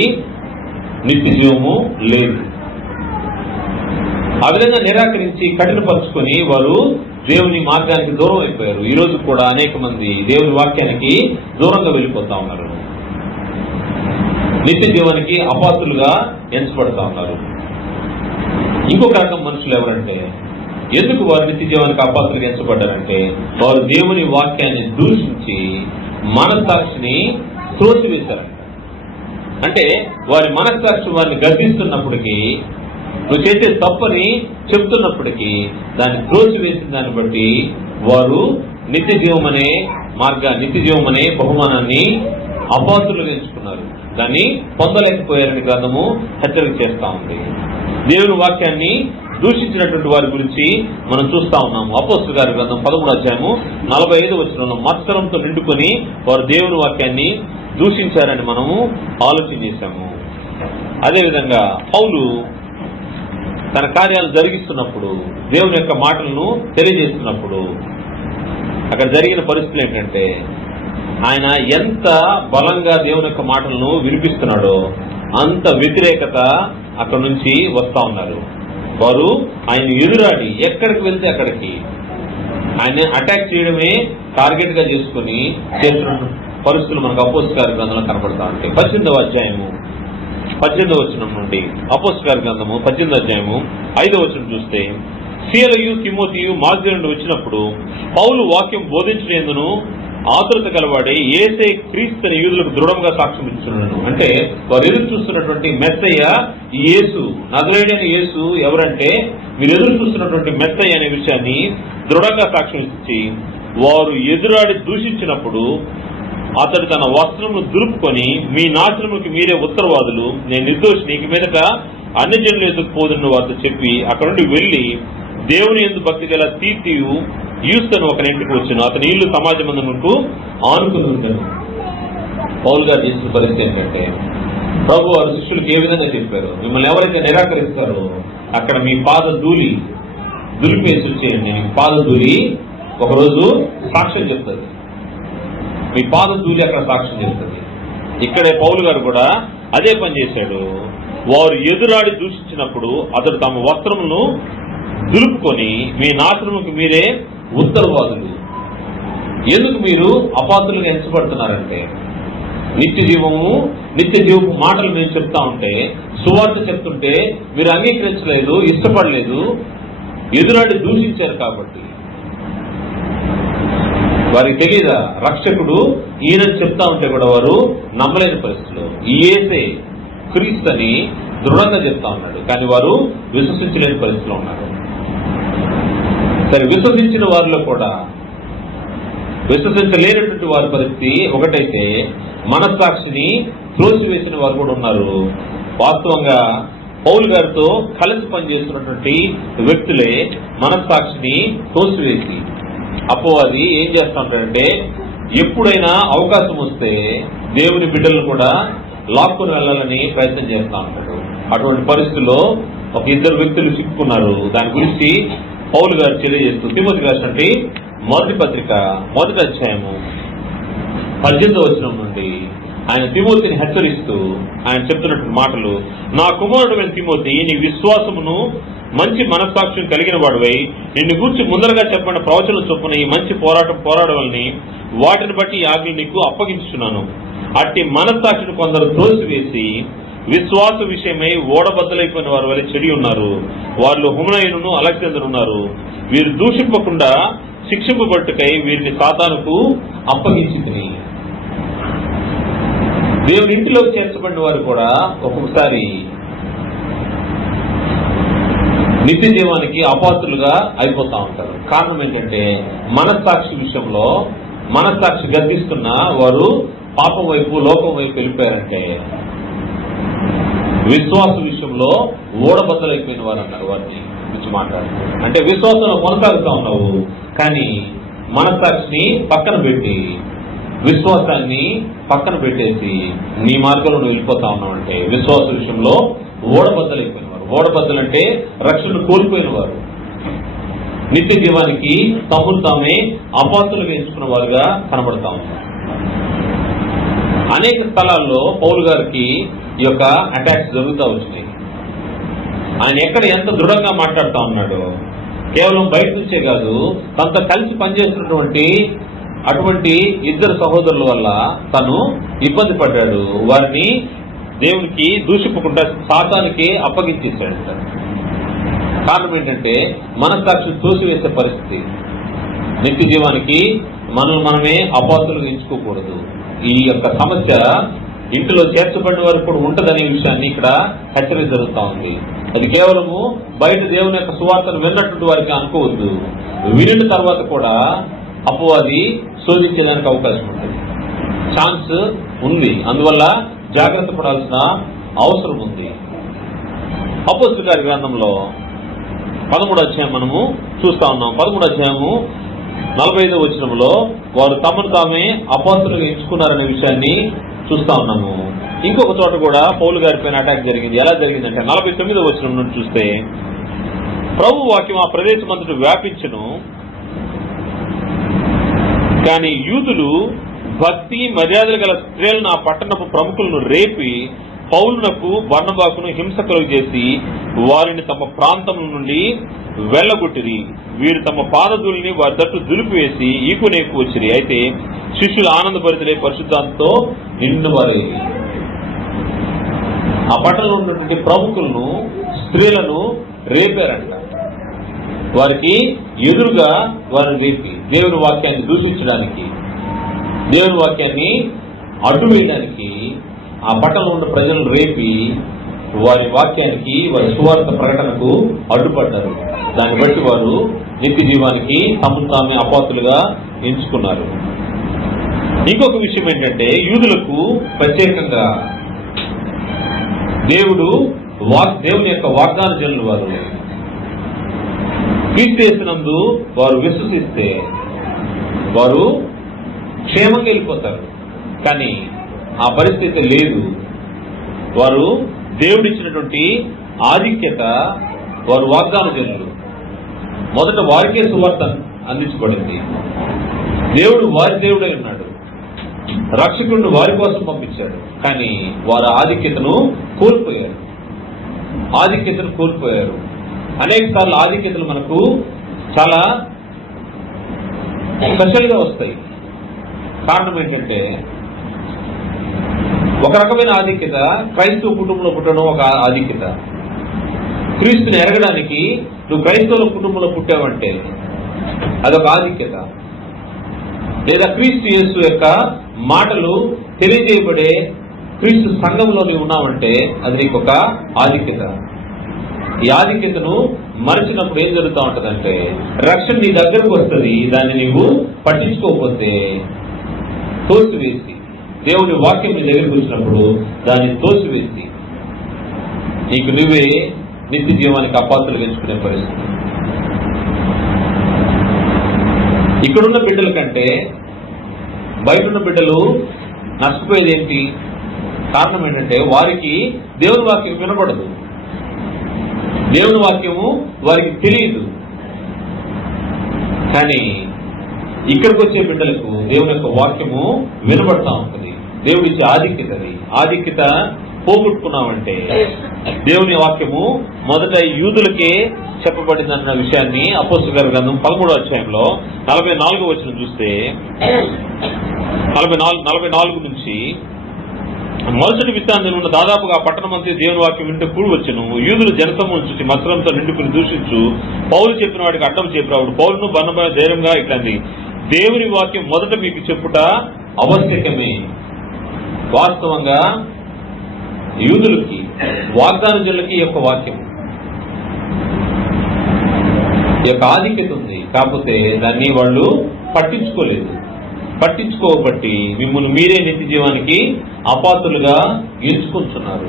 నిత్య జీవము లేదు. ఆ విధంగా నిరాకరించి కఠినపరుచుకొని వారు దేవుని మార్గానికి దూరం అయిపోయారు. ఈ రోజు కూడా అనేక మంది దేవుని వాక్యానికి దూరంగా వెళ్ళిపోతా ఉన్నారు. నిత్య జీవానికి అపాత్రులుగా ఎంచబడతా ఉన్నారు. ఇంకొక రకం మనుషులు ఎవరంటే, ఎందుకు వారు నిత్య జీవానికి అపాత్రులుగా ఎంచబడ్డారంటే, వారు దేవుని వాక్యాన్ని దూషించి మనస్సాక్షిని త్రోసివేశారంట. అంటే వారి మనస్సాక్షి వారిని గర్దిస్తున్నప్పటికీ, నువ్వు చేసే తప్పని చెప్తున్నప్పటికీ దాన్ని త్రోసివేసిన దాన్ని బట్టి వారు నిత్య జీవం అనే బహుమానాన్ని అపాత్రులుగా ఎంచుకున్నారు. దాన్ని పొందలేకపోయారని గ్రంథము హెచ్చరిక చేస్తా ఉంది. దేవుని వాక్యాన్ని దూషించినటువంటి వారి గురించి మనం చూస్తా ఉన్నాము. అపోస్తలుల గారి గ్రంథం 13వ అధ్యాయము 45వ వచనంలో మత్సరంతో నిండుకొని వారు దేవుని వాక్యాన్ని దూషించారని మనము ఆలోచన చేశాము. అదేవిధంగా పౌలు తన కార్యాలు జరిగిస్తున్నప్పుడు, దేవుని యొక్క మాటలను తెలియజేస్తున్నప్పుడు అక్కడ జరిగిన పరిస్థితులు ఏంటంటే, ఆయన ఎంత బలంగా దేవుని యొక్క మాటలను వినిపిస్తున్నాడో అంత వ్యతిరేకత అక్కడ నుంచి వస్తా ఉన్నారు. వారు ఆయన ఎదురాడి ఎక్కడికి వెళ్తే అక్కడికి ఆయన అటాక్ చేయడమే టార్గెట్ గా చేసుకుని చేస్తున్న పరిస్థితులు మనకు అపోస్తలుల గారి గ్రంథంలో కనబడతా ఉంటాయి. 18వ అధ్యాయము 18వ వచనం నుండి అపోస్తలుల గారి గ్రంథము 18వ అధ్యాయము 5వ వచనం చూస్తే, సీలయు తిమోతియు మాసిదోనియ నుండి వచ్చినప్పుడు పౌలు వాక్యం బోధించినందును ఆతురత గలవాడే యేసే క్రీస్తు అని యూదులకు దృఢంగా సాక్ష్యం ఇస్తున్నాను. అంటే వారు ఎదురు చూస్తున్నటువంటి మెస్సయ్య యేసు, నజరేయుడైన యేసు ఎవరంటే మీరు ఎదురు చూస్తున్నటువంటి మెస్సయ్య అనే విషయాన్ని దృఢంగా సాక్ష్యం ఇచ్చి, వారు ఎదురాడి దూషించినప్పుడు అతడు తన వస్త్రమును దులుపుకొని, మీ నాశనముకి మీరే ఉత్తరవాదులు, నేను నిర్దోషిని, ఇక మీదట అన్ని జనులు ఎదుకుపోదున్న వారితో చెప్పి అక్కడ నుండి వెళ్లి దేవుని యందు భక్తి గల తీతియు యూస్తను ఒక ఇంటికి వచ్చాను. అతని ఇల్లు సమాజ మందిరమునకు ఆనుకుని ఉంటాను. పౌలు గారు చేసిన పరిస్థితి ఏంటంటే, ప్రభు వారు శిష్యులకు ఏ విధంగా చెప్పారు, మిమ్మల్ని ఎవరైతే నిరాకరిస్తారో అక్కడ మీ పాద దులిపేసి వచ్చేయండి. మీ పాద ధూళి ఒకరోజు సాక్ష్యం చెప్తుంది. మీ పాద ధూళి అక్కడ సాక్ష్యం చెప్తుంది. ఇక్కడే పౌలు గారు కూడా అదే పని చేశాడు. వారు ఎదురాడి దూషించినప్పుడు అతడు తమ వస్త్రములను దులుపుకొని, మీ నాశనముకు మీరే ఉత్తరవాదులు. ఎందుకు మీరు అపాత్రులుగా ఎంచబడుతున్నారంటే, నిత్య జీవపు మాటలు నేను చెప్తా ఉంటే, సువార్త చెప్తుంటే మీరు అంగీకరించలేదు, ఇష్టపడలేదు, ఎదురాడి దూషించారు. కాబట్టి వారికి తెలియదా రక్షకుడు ఈయనని చెప్తా ఉంటే కూడా వారు నమ్మలేని పరిస్థితిలో యేసే క్రీస్తు అని దృఢంగా చెప్తా ఉన్నాడు. కానీ వారు విశ్వసించలేని పరిస్థితిలో ఉన్నారు. సరే, విశ్వసించిన వారిలో కూడా విశ్వసించలేనటువంటి వారి పరిస్థితి ఒకటైతే, మనస్సాక్షిని త్రోసివేసిన వారు కూడా ఉన్నారు. వాస్తవంగా పౌలు గారితో కలిసి పనిచేస్తున్నటువంటి వ్యక్తులే మనస్సాక్షిని తోసివేసి అపవాది ఏం చేస్తా ఉంటాడంటే ఎప్పుడైనా అవకాశం వస్తే దేవుని బిడ్డలను కూడా లాక్కుని వెళ్ళాలని ప్రయత్నం చేస్తా ఉంటాడు. అటువంటి పరిస్థితుల్లో ఒక ఇద్దరు వ్యక్తులు చిక్కుకున్నారు. దాని గురించి పౌలు గారు తెలియజేస్తూ తిమోతి రాసినటువంటి మొదటి పత్రిక 1వ అధ్యాయము 18వ వచనం నుండి ఆయన తిమోతిని హెచ్చరిస్తూ ఆయన చెప్తున్నటువంటి మాటలు, నా కుమారుడైన తిమోతి, నీ విశ్వాసమును మంచి మనస్సాక్ష్యం కలిగిన వాడివై నిన్ను గూర్చి ముందరగా చెప్పిన ప్రవచనం చొప్పున ఈ మంచి పోరాటం పోరాడవలని వాటిని బట్టి ఈ ఆజ్ఞలు నీకు అప్పగించుచున్నాను. అట్టి మనస్సాక్షిని కొందరు త్రోసివేసి విశ్వాస విషయమై ఓడబద్దలైపోయిన వారి వల్ల చెడి ఉన్నారు. వారిలో హుమనయును అలెగ్జాండర్ ఉన్నారు. వీరు దూషింపకుండా శిక్షింపబట్టుకై వీరిని సాతానుకు అప్పగించింది. దేవుని ఇంటిలోకి చేర్చబడిన వారు కూడా ఒక్కొక్కసారి నిత్య జీవానికి అపాత్రులుగా అయిపోతా ఉంటారు. కారణం ఏంటంటే మనస్సాక్షి విషయంలో మనస్సాక్షి గర్దిస్తున్న వారు పాపం వైపు లోకం వైపు వెళ్ళిపోయారంటే, విశ్వాస విషయంలో ఓడబద్దలైపోయిన వారు అన్నారు. వారిని గురించి మాట్లాడుతున్నారు అంటే విశ్వాసంలో కొనసాగుతా ఉన్నావు, కానీ మనస్సాక్షిని పక్కన పెట్టి విశ్వాసాన్ని పక్కన పెట్టేసి నీ మార్గంలో నువ్వు వెళ్ళిపోతా ఉన్నావు అంటే విశ్వాస విషయంలో ఓడబద్దలైపోయిన వారు. ఓడబద్దలంటే రక్షణ కోల్పోయిన వారు, నిత్య జీవానికి తమను తామే అపాత్రులుగా ఎంచుకున్న వారుగా కనబడతా ఉన్నారు. అనేక స్థలాల్లో పౌలు గారికి ఈ యొక్క అటాక్స్ జరుగుతూ వచ్చినాయి. ఆయన ఎక్కడ ఎంత దృఢంగా మాట్లాడుతూ ఉన్నాడో, కేవలం బయట నుంచే కాదు, తనతో కలిసి పనిచేస్తున్నటువంటి అటువంటి ఇద్దరు సహోదరుల వల్ల తను ఇబ్బంది పడ్డాడు. వారిని దేవునికి దూషింపకుండా సాతానికి అప్పగించేశాడంట. కారణం ఏంటంటే మనస్సాక్షి తోసివేసే పరిస్థితి. నిత్య జీవానికి మనమే అపాత్రులుగా ఎంచుకోకూడదు. ఈ యొక్క సమస్య ఇంటిలో చేర్చబడిన వారికి కూడా ఉంటదనే విషయాన్ని ఇక్కడ హెచ్చరిక జరుగుతూ ఉంది. అది కేవలము బయట దేవుని యొక్క సువార్తను విన్నటువంటి వారికి అనుకోవద్దు. వినిన తర్వాత కూడా అపవాది శోధించడానికి అవకాశం ఉంటుంది, ఛాన్స్ ఉంది. అందువల్ల జాగ్రత్త పడాల్సిన అవసరం ఉంది. అపోస్తలుల కార్య గ్రంథంలో 13వ అధ్యాయం మనము చూస్తా ఉన్నాం. 13వ అధ్యాయము 45వ వచనంలో వారు తమను తామే అపోస్తలుగా ఎంచుకున్నారనే విషయాన్ని చూస్తా ఉన్నాము. ఇంకొక చోట కూడా పౌలు గారి పైన అటాక్ జరిగింది. ఎలా జరిగిందంటే 49వ వచనం నుండి చూస్తే, ప్రభు వాక్యం ఆ ప్రదేశం అంతటా వ్యాపించును, కానీ యూదులు భక్తి మర్యాదలు గల స్త్రీలను ఆ పట్టణపు ప్రముఖులను రేపి పౌలునకు బర్నబాకును హింస కలుగు చేసి వారిని తమ ప్రాంతం నుండి వెళ్లగొట్టిరి. వీరు తమ పాదధూళిని వారి తట్టు దులిపివేసి ఈకునేకు వచ్చిరి. అయితే శిష్యులు ఆనందభరితులై పరిశుద్ధాంతో నిండువారు. ఆ పట్టణంలో ఉన్నటువంటి ప్రముఖులను స్త్రీలను రేపారంట. వారికి ఎదురుగా వారిని రేపి దేవుని వాక్యాన్ని దూషించడానికి, దేవుని వాక్యాన్ని అడ్డు వేయడానికి ఆ పట్టణంలో ఉన్న ప్రజలను రేపి వారి వాక్యానికి, వారి సువార్త ప్రకటనకు అడ్డుపడ్డారు. దాన్ని బట్టి వారు నిత్య జీవానికి తమను తామే అపాత్రులుగా ఎంచుకున్నారు. ఇంకొక విషయం ఏంటంటే, యూదులకు ప్రత్యేకంగా దేవుని యొక్క వాగ్దాన జనులు వారు క్రీస్తునందు వారు విశ్వసిస్తే వారు క్షేమంగా వెళ్ళిపోతారు. కానీ ఆ పరిస్థితి లేదు. వారు దేవుడిచ్చినటువంటి ఆధిక్యత, వారు వాగ్దాన జనులు. మొదట వారికే సువార్త అందించబడింది. దేవుడు వారి దేవుడై ఉన్నాడు, రక్షకుడిని వారి కోసం పంపించాడు. కానీ వారు ఆధిక్యతను కోల్పోయారు. అనేక సార్లు ఆధిక్యతలు మనకు చాలా స్పెషల్ గా వస్తాయి. కారణం ఏంటంటే, ఒక రకమైన ఆధిక్యత క్రైస్తవ కుటుంబంలో పుట్టడం ఒక ఆధిక్యత. క్రీస్తుని ఎరగడానికి నువ్వు క్రైస్తవ కుటుంబంలో పుట్టావంటే అదొక ఆధిక్యత. లేదా క్రీస్తు యేసు యొక్క మాటలు తెలియజేయబడే క్రీస్తు సంఘంలో నీవు ఉన్నావంటే అది నీకు ఒక ఆధిక్యత. ఈ ఆధిక్యతను మరచినప్పుడు ఏం జరుగుతూ ఉంటుందంటే, రక్షణ నీ దగ్గరకు వస్తుంది, దాన్ని నీవు పట్టించుకోకపోతే తోసివేసి, దేవుని వాక్యం నీ దగ్గరకు వచ్చినప్పుడు దాన్ని తోసివేసి నీకు నువ్వే నిత్య జీవానికి అపాత్రలు ఎంచుకునే పరిస్థితి. ఇక్కడున్న బిడ్డల కంటే బయట ఉన్న బిడ్డలు నష్టపోయేది ఏంటి? కారణం ఏంటంటే వారికి దేవుని వాక్యం వినపడదు, దేవుని వాక్యము వారికి తెలియదు. కానీ ఇక్కడికి వచ్చే బిడ్డలకు దేవుని యొక్క వాక్యము వినబడతా ఉంటుంది. దేవుడిచ్చే ఆధిక్యత, అది ఆధిక్యత పోగొట్టుకున్నామంటే దేవుని వాక్యము మొదట యూదులకే చెప్పబడిందన్న విషయాన్ని అపోస్తలుల గారి గ్రంథం 13వ అధ్యాయంలో 44వ వచనం చూస్తే 44 నుంచి మొదటి విత్తాన్ని ఉన్న దాదాపుగా పట్టణం అంతే దేవుని వాక్యం వింటే కూడి వచ్చును. యూదులు జనసమూహం చూసి మత్సరంతో నిండుకుని దూషించు పౌలు చెప్పిన వాడికి అడ్డం చెప్పినప్పుడు పౌలును బర్నబా ధైర్యంగా ఇట్లాంటి దేవుని వాక్యం మొదట మీకు చెప్పుట ఆవశ్యకమే. వాస్తవంగా యూదులకి వాగ్దానజనులకి ఈ యొక్క వాక్యం ఈ యొక్క ఆధిక్యత ఉంది, కాకపోతే దాన్ని వాళ్ళు పట్టించుకోబట్టి మిమ్మల్ని మీరే నిత్య జీవానికి అపాత్రులుగా ఎంచుకుంటున్నారు.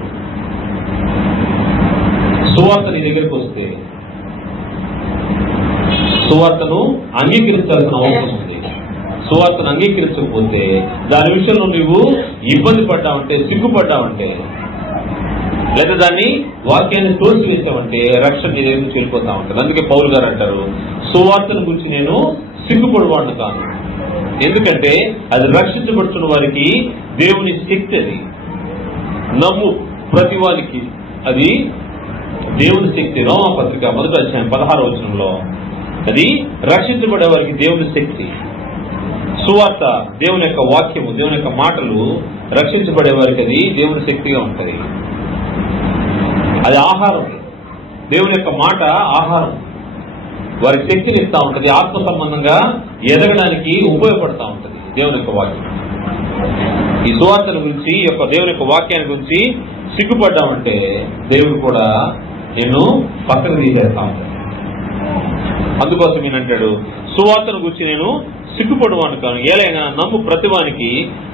సువార్త నీ దగ్గరికి వస్తే సువార్తను అంగీకరించాల్సిన అవసరం ఉంది. సువార్తను అంగీకరించకపోతే దాని విషయంలో నువ్వు ఇబ్బంది పడ్డావంటే, సిగ్గుపడ్డావంటే, లేదా దాన్ని వాక్యాన్ని తోసివేసామంటే రక్షణ నీ దగ్గర నుంచి వెళ్ళిపోతా ఉంటుంది. అందుకే పౌలు గారు అంటారు, సువార్తను గురించి నేను సిగ్గుపడవాడిని కాను, ఎందుకంటే అది రక్షించబడుతున్న వారికి దేవుని శక్తి. అది నమ్ము ప్రతి వారికి అది దేవుని శక్తి. రోమాపత్రిక 1వ అధ్యాయం 16వ వచనంలో అది రక్షించబడే వారికి దేవుని శక్తి. సువార్త దేవుని యొక్క వాక్యము, దేవుని యొక్క మాటలు రక్షించబడే వారికి అది దేవుని శక్తిగా ఉంటుంది. అది ఆహారం, దేవుని యొక్క మాట ఆహారం, వారికి శక్తిని ఇస్తూ ఉంటుంది, ఆత్మ సంబంధంగా ఎదగడానికి ఉపయోగపడతా ఉంటుంది దేవుని యొక్క వాక్యం. ఈ సువార్తల గురించి, ఈ యొక్క దేవుని యొక్క వాక్యాన్ని గురించి సిగ్గుపడ్డామంటే దేవుడు కూడా నిన్ను పక్కకు తీసేస్తా ఉంటాడు. అందుకోసం ఈయనంటాడు, సువార్తను గురించి నేను సిగ్గుపడవాను కాను, ఏలైనా నమ్ము ప్రతివానికి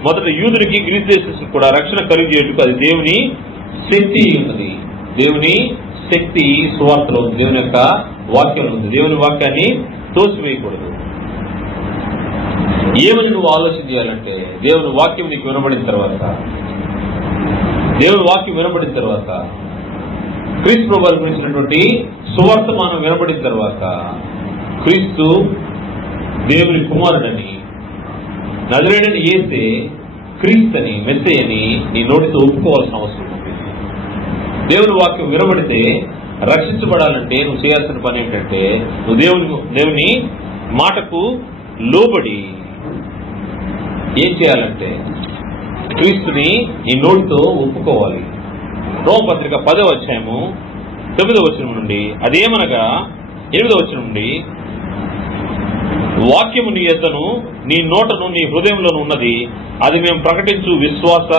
మొదట యూదునికి గ్రీస్ దేశస్తులకు కూడా రక్షణ కలిగేందుకు అది దేవుని శక్తి ఉన్నది. దేవుని శక్తి సువార్తలో ఉంది, దేవుని యొక్క వాక్యంలో ఉంది. దేవుని వాక్యాన్ని తోసివేయకూడదు. ఏమని నువ్వు ఆలోచన చేయాలంటే, దేవుని వాక్యం నీకు వినబడిన తర్వాత, దేవుని వాక్యం వినబడిన తర్వాత, క్రీస్తు ప్రభువుని గురించినటువంటి సువార్తమానం వినబడిన తర్వాత, క్రీస్తు దేవుని కుమారుడని, నజరేయుడైన యేసే క్రీస్తుని, మెస్సీయని నీ నోటితో ఒప్పుకోవాల్సిన అవసరం ఉంది. దేవుని వాక్యం వినబడితే రక్షించబడాలంటే నువ్వు చేయాల్సిన పని ఏంటంటే, నువ్వు దేవుని మాటకు లోబడి ఏం చేయాలంటే క్రీస్తుని నీ నోటితో ఒప్పుకోవాలి. రోమపత్రిక 10వ అధ్యాయము 9వ వచనం నుండి, అదేమనగా 8వ వచనం నుండి, వాక్యము నీ యొద్దను నీ నోటను నీ హృదయంలోను ఉన్నది, అది మేము ప్రకటించు విశ్వాస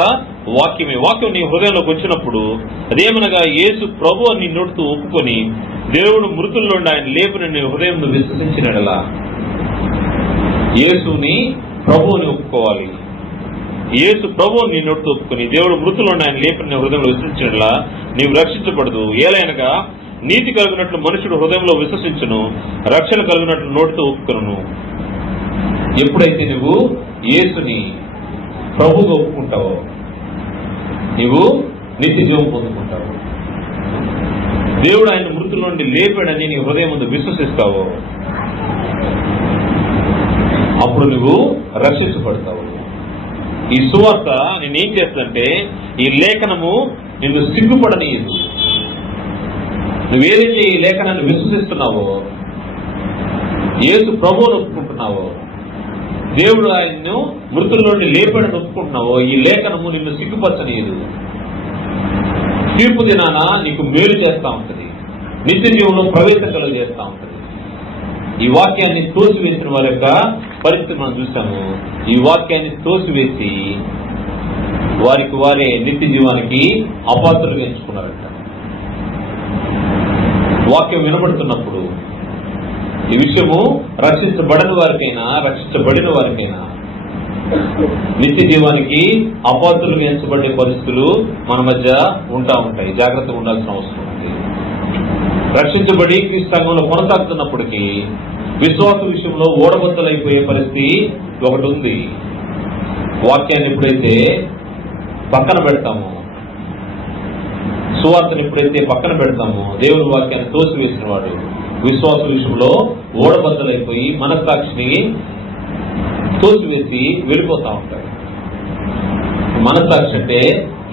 వాక్యమే. వాక్యం నీ హృదయంలోకి వచ్చినప్పుడు అదేమనగా యేసు ప్రభు నీ నోటితో ఒప్పుకొని దేవుడు మృతుల్లోండి ఆయన లేపుని నీ హృదయంలో విశ్వసించినలా, యేసుని ప్రభువుని ఒప్పుకోవాలి. యేసు ప్రభువు నీ నోటితో ఒప్పుకొని దేవుడు మృతుల్లోండి ఆయన లేపుని నీ హృదయంలో విశ్వసించినలా నీవు రక్షించబడదు. ఏలైనగా నీతి కలిగినట్లు మనుషుడు హృదయంలో విశ్వసించును, రక్షణ కలిగినట్లు నోటితో ఒప్పుకొను. ఎప్పుడైతే నువ్వు యేసుని ప్రభువుగా ఒప్పుకుంటావో నీవు నిత్య జీవం పొందుకుంటావు. దేవుడు ఆయన మృతుల నుండి లేపాడని నీ హృదయం ముందు విశ్వసిస్తావో అప్పుడు నువ్వు రక్షించబడతావు. ఈ సువార్త నేనేం చేస్తుందంటే, ఈ లేఖనము నిన్ను సిగ్గుపడనీయదు. నువ్వేదైతే ఈ లేఖనాన్ని విశ్వసిస్తున్నావో, యేసు ప్రభువును ఒప్పుకుంటున్నావో, దేవుడు ఆయన్ను మృతుల నుండి లేపాడని ఒప్పుకుంటున్నావో, ఈ లేఖనము నిన్ను సిగ్గుపరచనీయదు. తీర్పు దినాన నీకు మేలు చేస్తా ఉంటుంది, నిత్య జీవంలో ప్రవేశం కలుగజేస్తా ఉంటుంది. ఈ వాక్యాన్ని తోసివేసిన వారి యొక్క పరిస్థితి మనం చూసాము. ఈ వాక్యాన్ని తోసివేసి వారికి వారే నిత్య జీవానికి అపాత్రులుగా ఎంచుకున్నారంట. వాక్యం వినబడుతున్నప్పుడు ఈ విషయము రక్షించబడని వారికైనా రక్షించబడిన వారికైనా నిత్య జీవానికి అపాత్రులుగా ఎంచబడే పరిస్థితులు మన మధ్య ఉంటాయి. జాగ్రత్తగా ఉండాల్సిన అవసరం ఉంది. రక్షించబడి క్రీస్తులో కొనసాగుతున్నప్పటికీ విశ్వాస విషయంలో ఓడబద్దలైపోయే పరిస్థితి ఒకటి ఉంది. వాక్యాన్ని ఎప్పుడైతే పక్కన పెడతామో, సువార్తను ఎప్పుడైతే పక్కన పెడతామో, దేవుని వాక్యాన్ని తోసివేసిన వాడు విశ్వాస విషయంలో ఓడబద్దలైపోయి మనస్సాక్షిని తోసివేసి వెళ్ళిపోతా ఉంటాడు. మనస్సాక్షి అంటే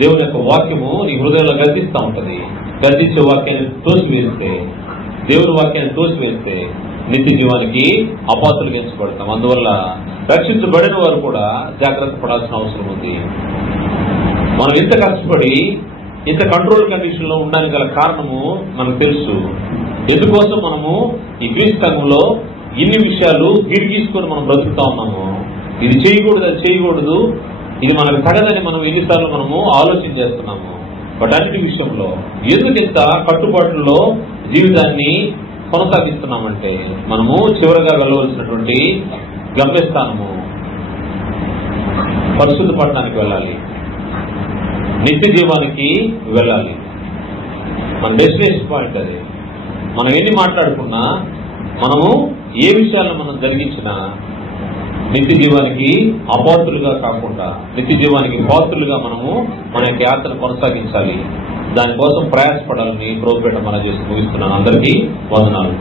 దేవుని యొక్క వాక్యము నీ హృదయంలో గర్జిస్తూ ఉంటది. గర్జించే వాక్యాన్ని తోసివేస్తే, దేవుని వాక్యాన్ని తోసివేస్తే నిత్య జీవానికి అపాత్రులుగా ఎంచబడతాం. అందువల్ల రక్షించబడిన వారు కూడా జాగ్రత్త పడాల్సిన అవసరం ఉంది. మనం ఇంత కష్టపడి ఇంత కంట్రోల్ కండిషన్ లో ఉండడానికి గల కారణము మనకు తెలుసు. ఎందుకోసం మనము ఈ క్రీస్తులో ఇన్ని విషయాలు గిరిగీసుకొని మనం బ్రతుకుతా ఉన్నాము. ఇది చేయకూడదు, అది చేయకూడదు, ఇది మనకు తగదని మనం ఎన్నిసార్లు మనము ఆలోచన చేస్తున్నాము. బట్ అన్నిటి విషయంలో ఎందుకు ఇంత కట్టుబాట్లలో జీవితాన్ని కొనసాగిస్తున్నామంటే మనము చివరగా వెళ్ళవలసినటువంటి గమ్యస్థానము పరిశుద్ధ పట్టణానికి వెళ్ళాలి, నిత్య జీవానికి వెళ్ళాలి. మన డెస్టినేషన్ పాయింట్ అది. మనం ఎన్ని మాట్లాడుకున్నా, మనము ఏ విషయాలను మనం జరిగించినా నిత్య జీవానికి అపాత్రులుగా కాకుండా నిత్య జీవానికి పాత్రులుగా మనము మన యొక్క యాత్రను కొనసాగించాలి. దానికోసం ప్రయాసపడాలని ప్రభుపేట మనం చేసి ముగిస్తున్నాను. అందరికీ వందనాలు.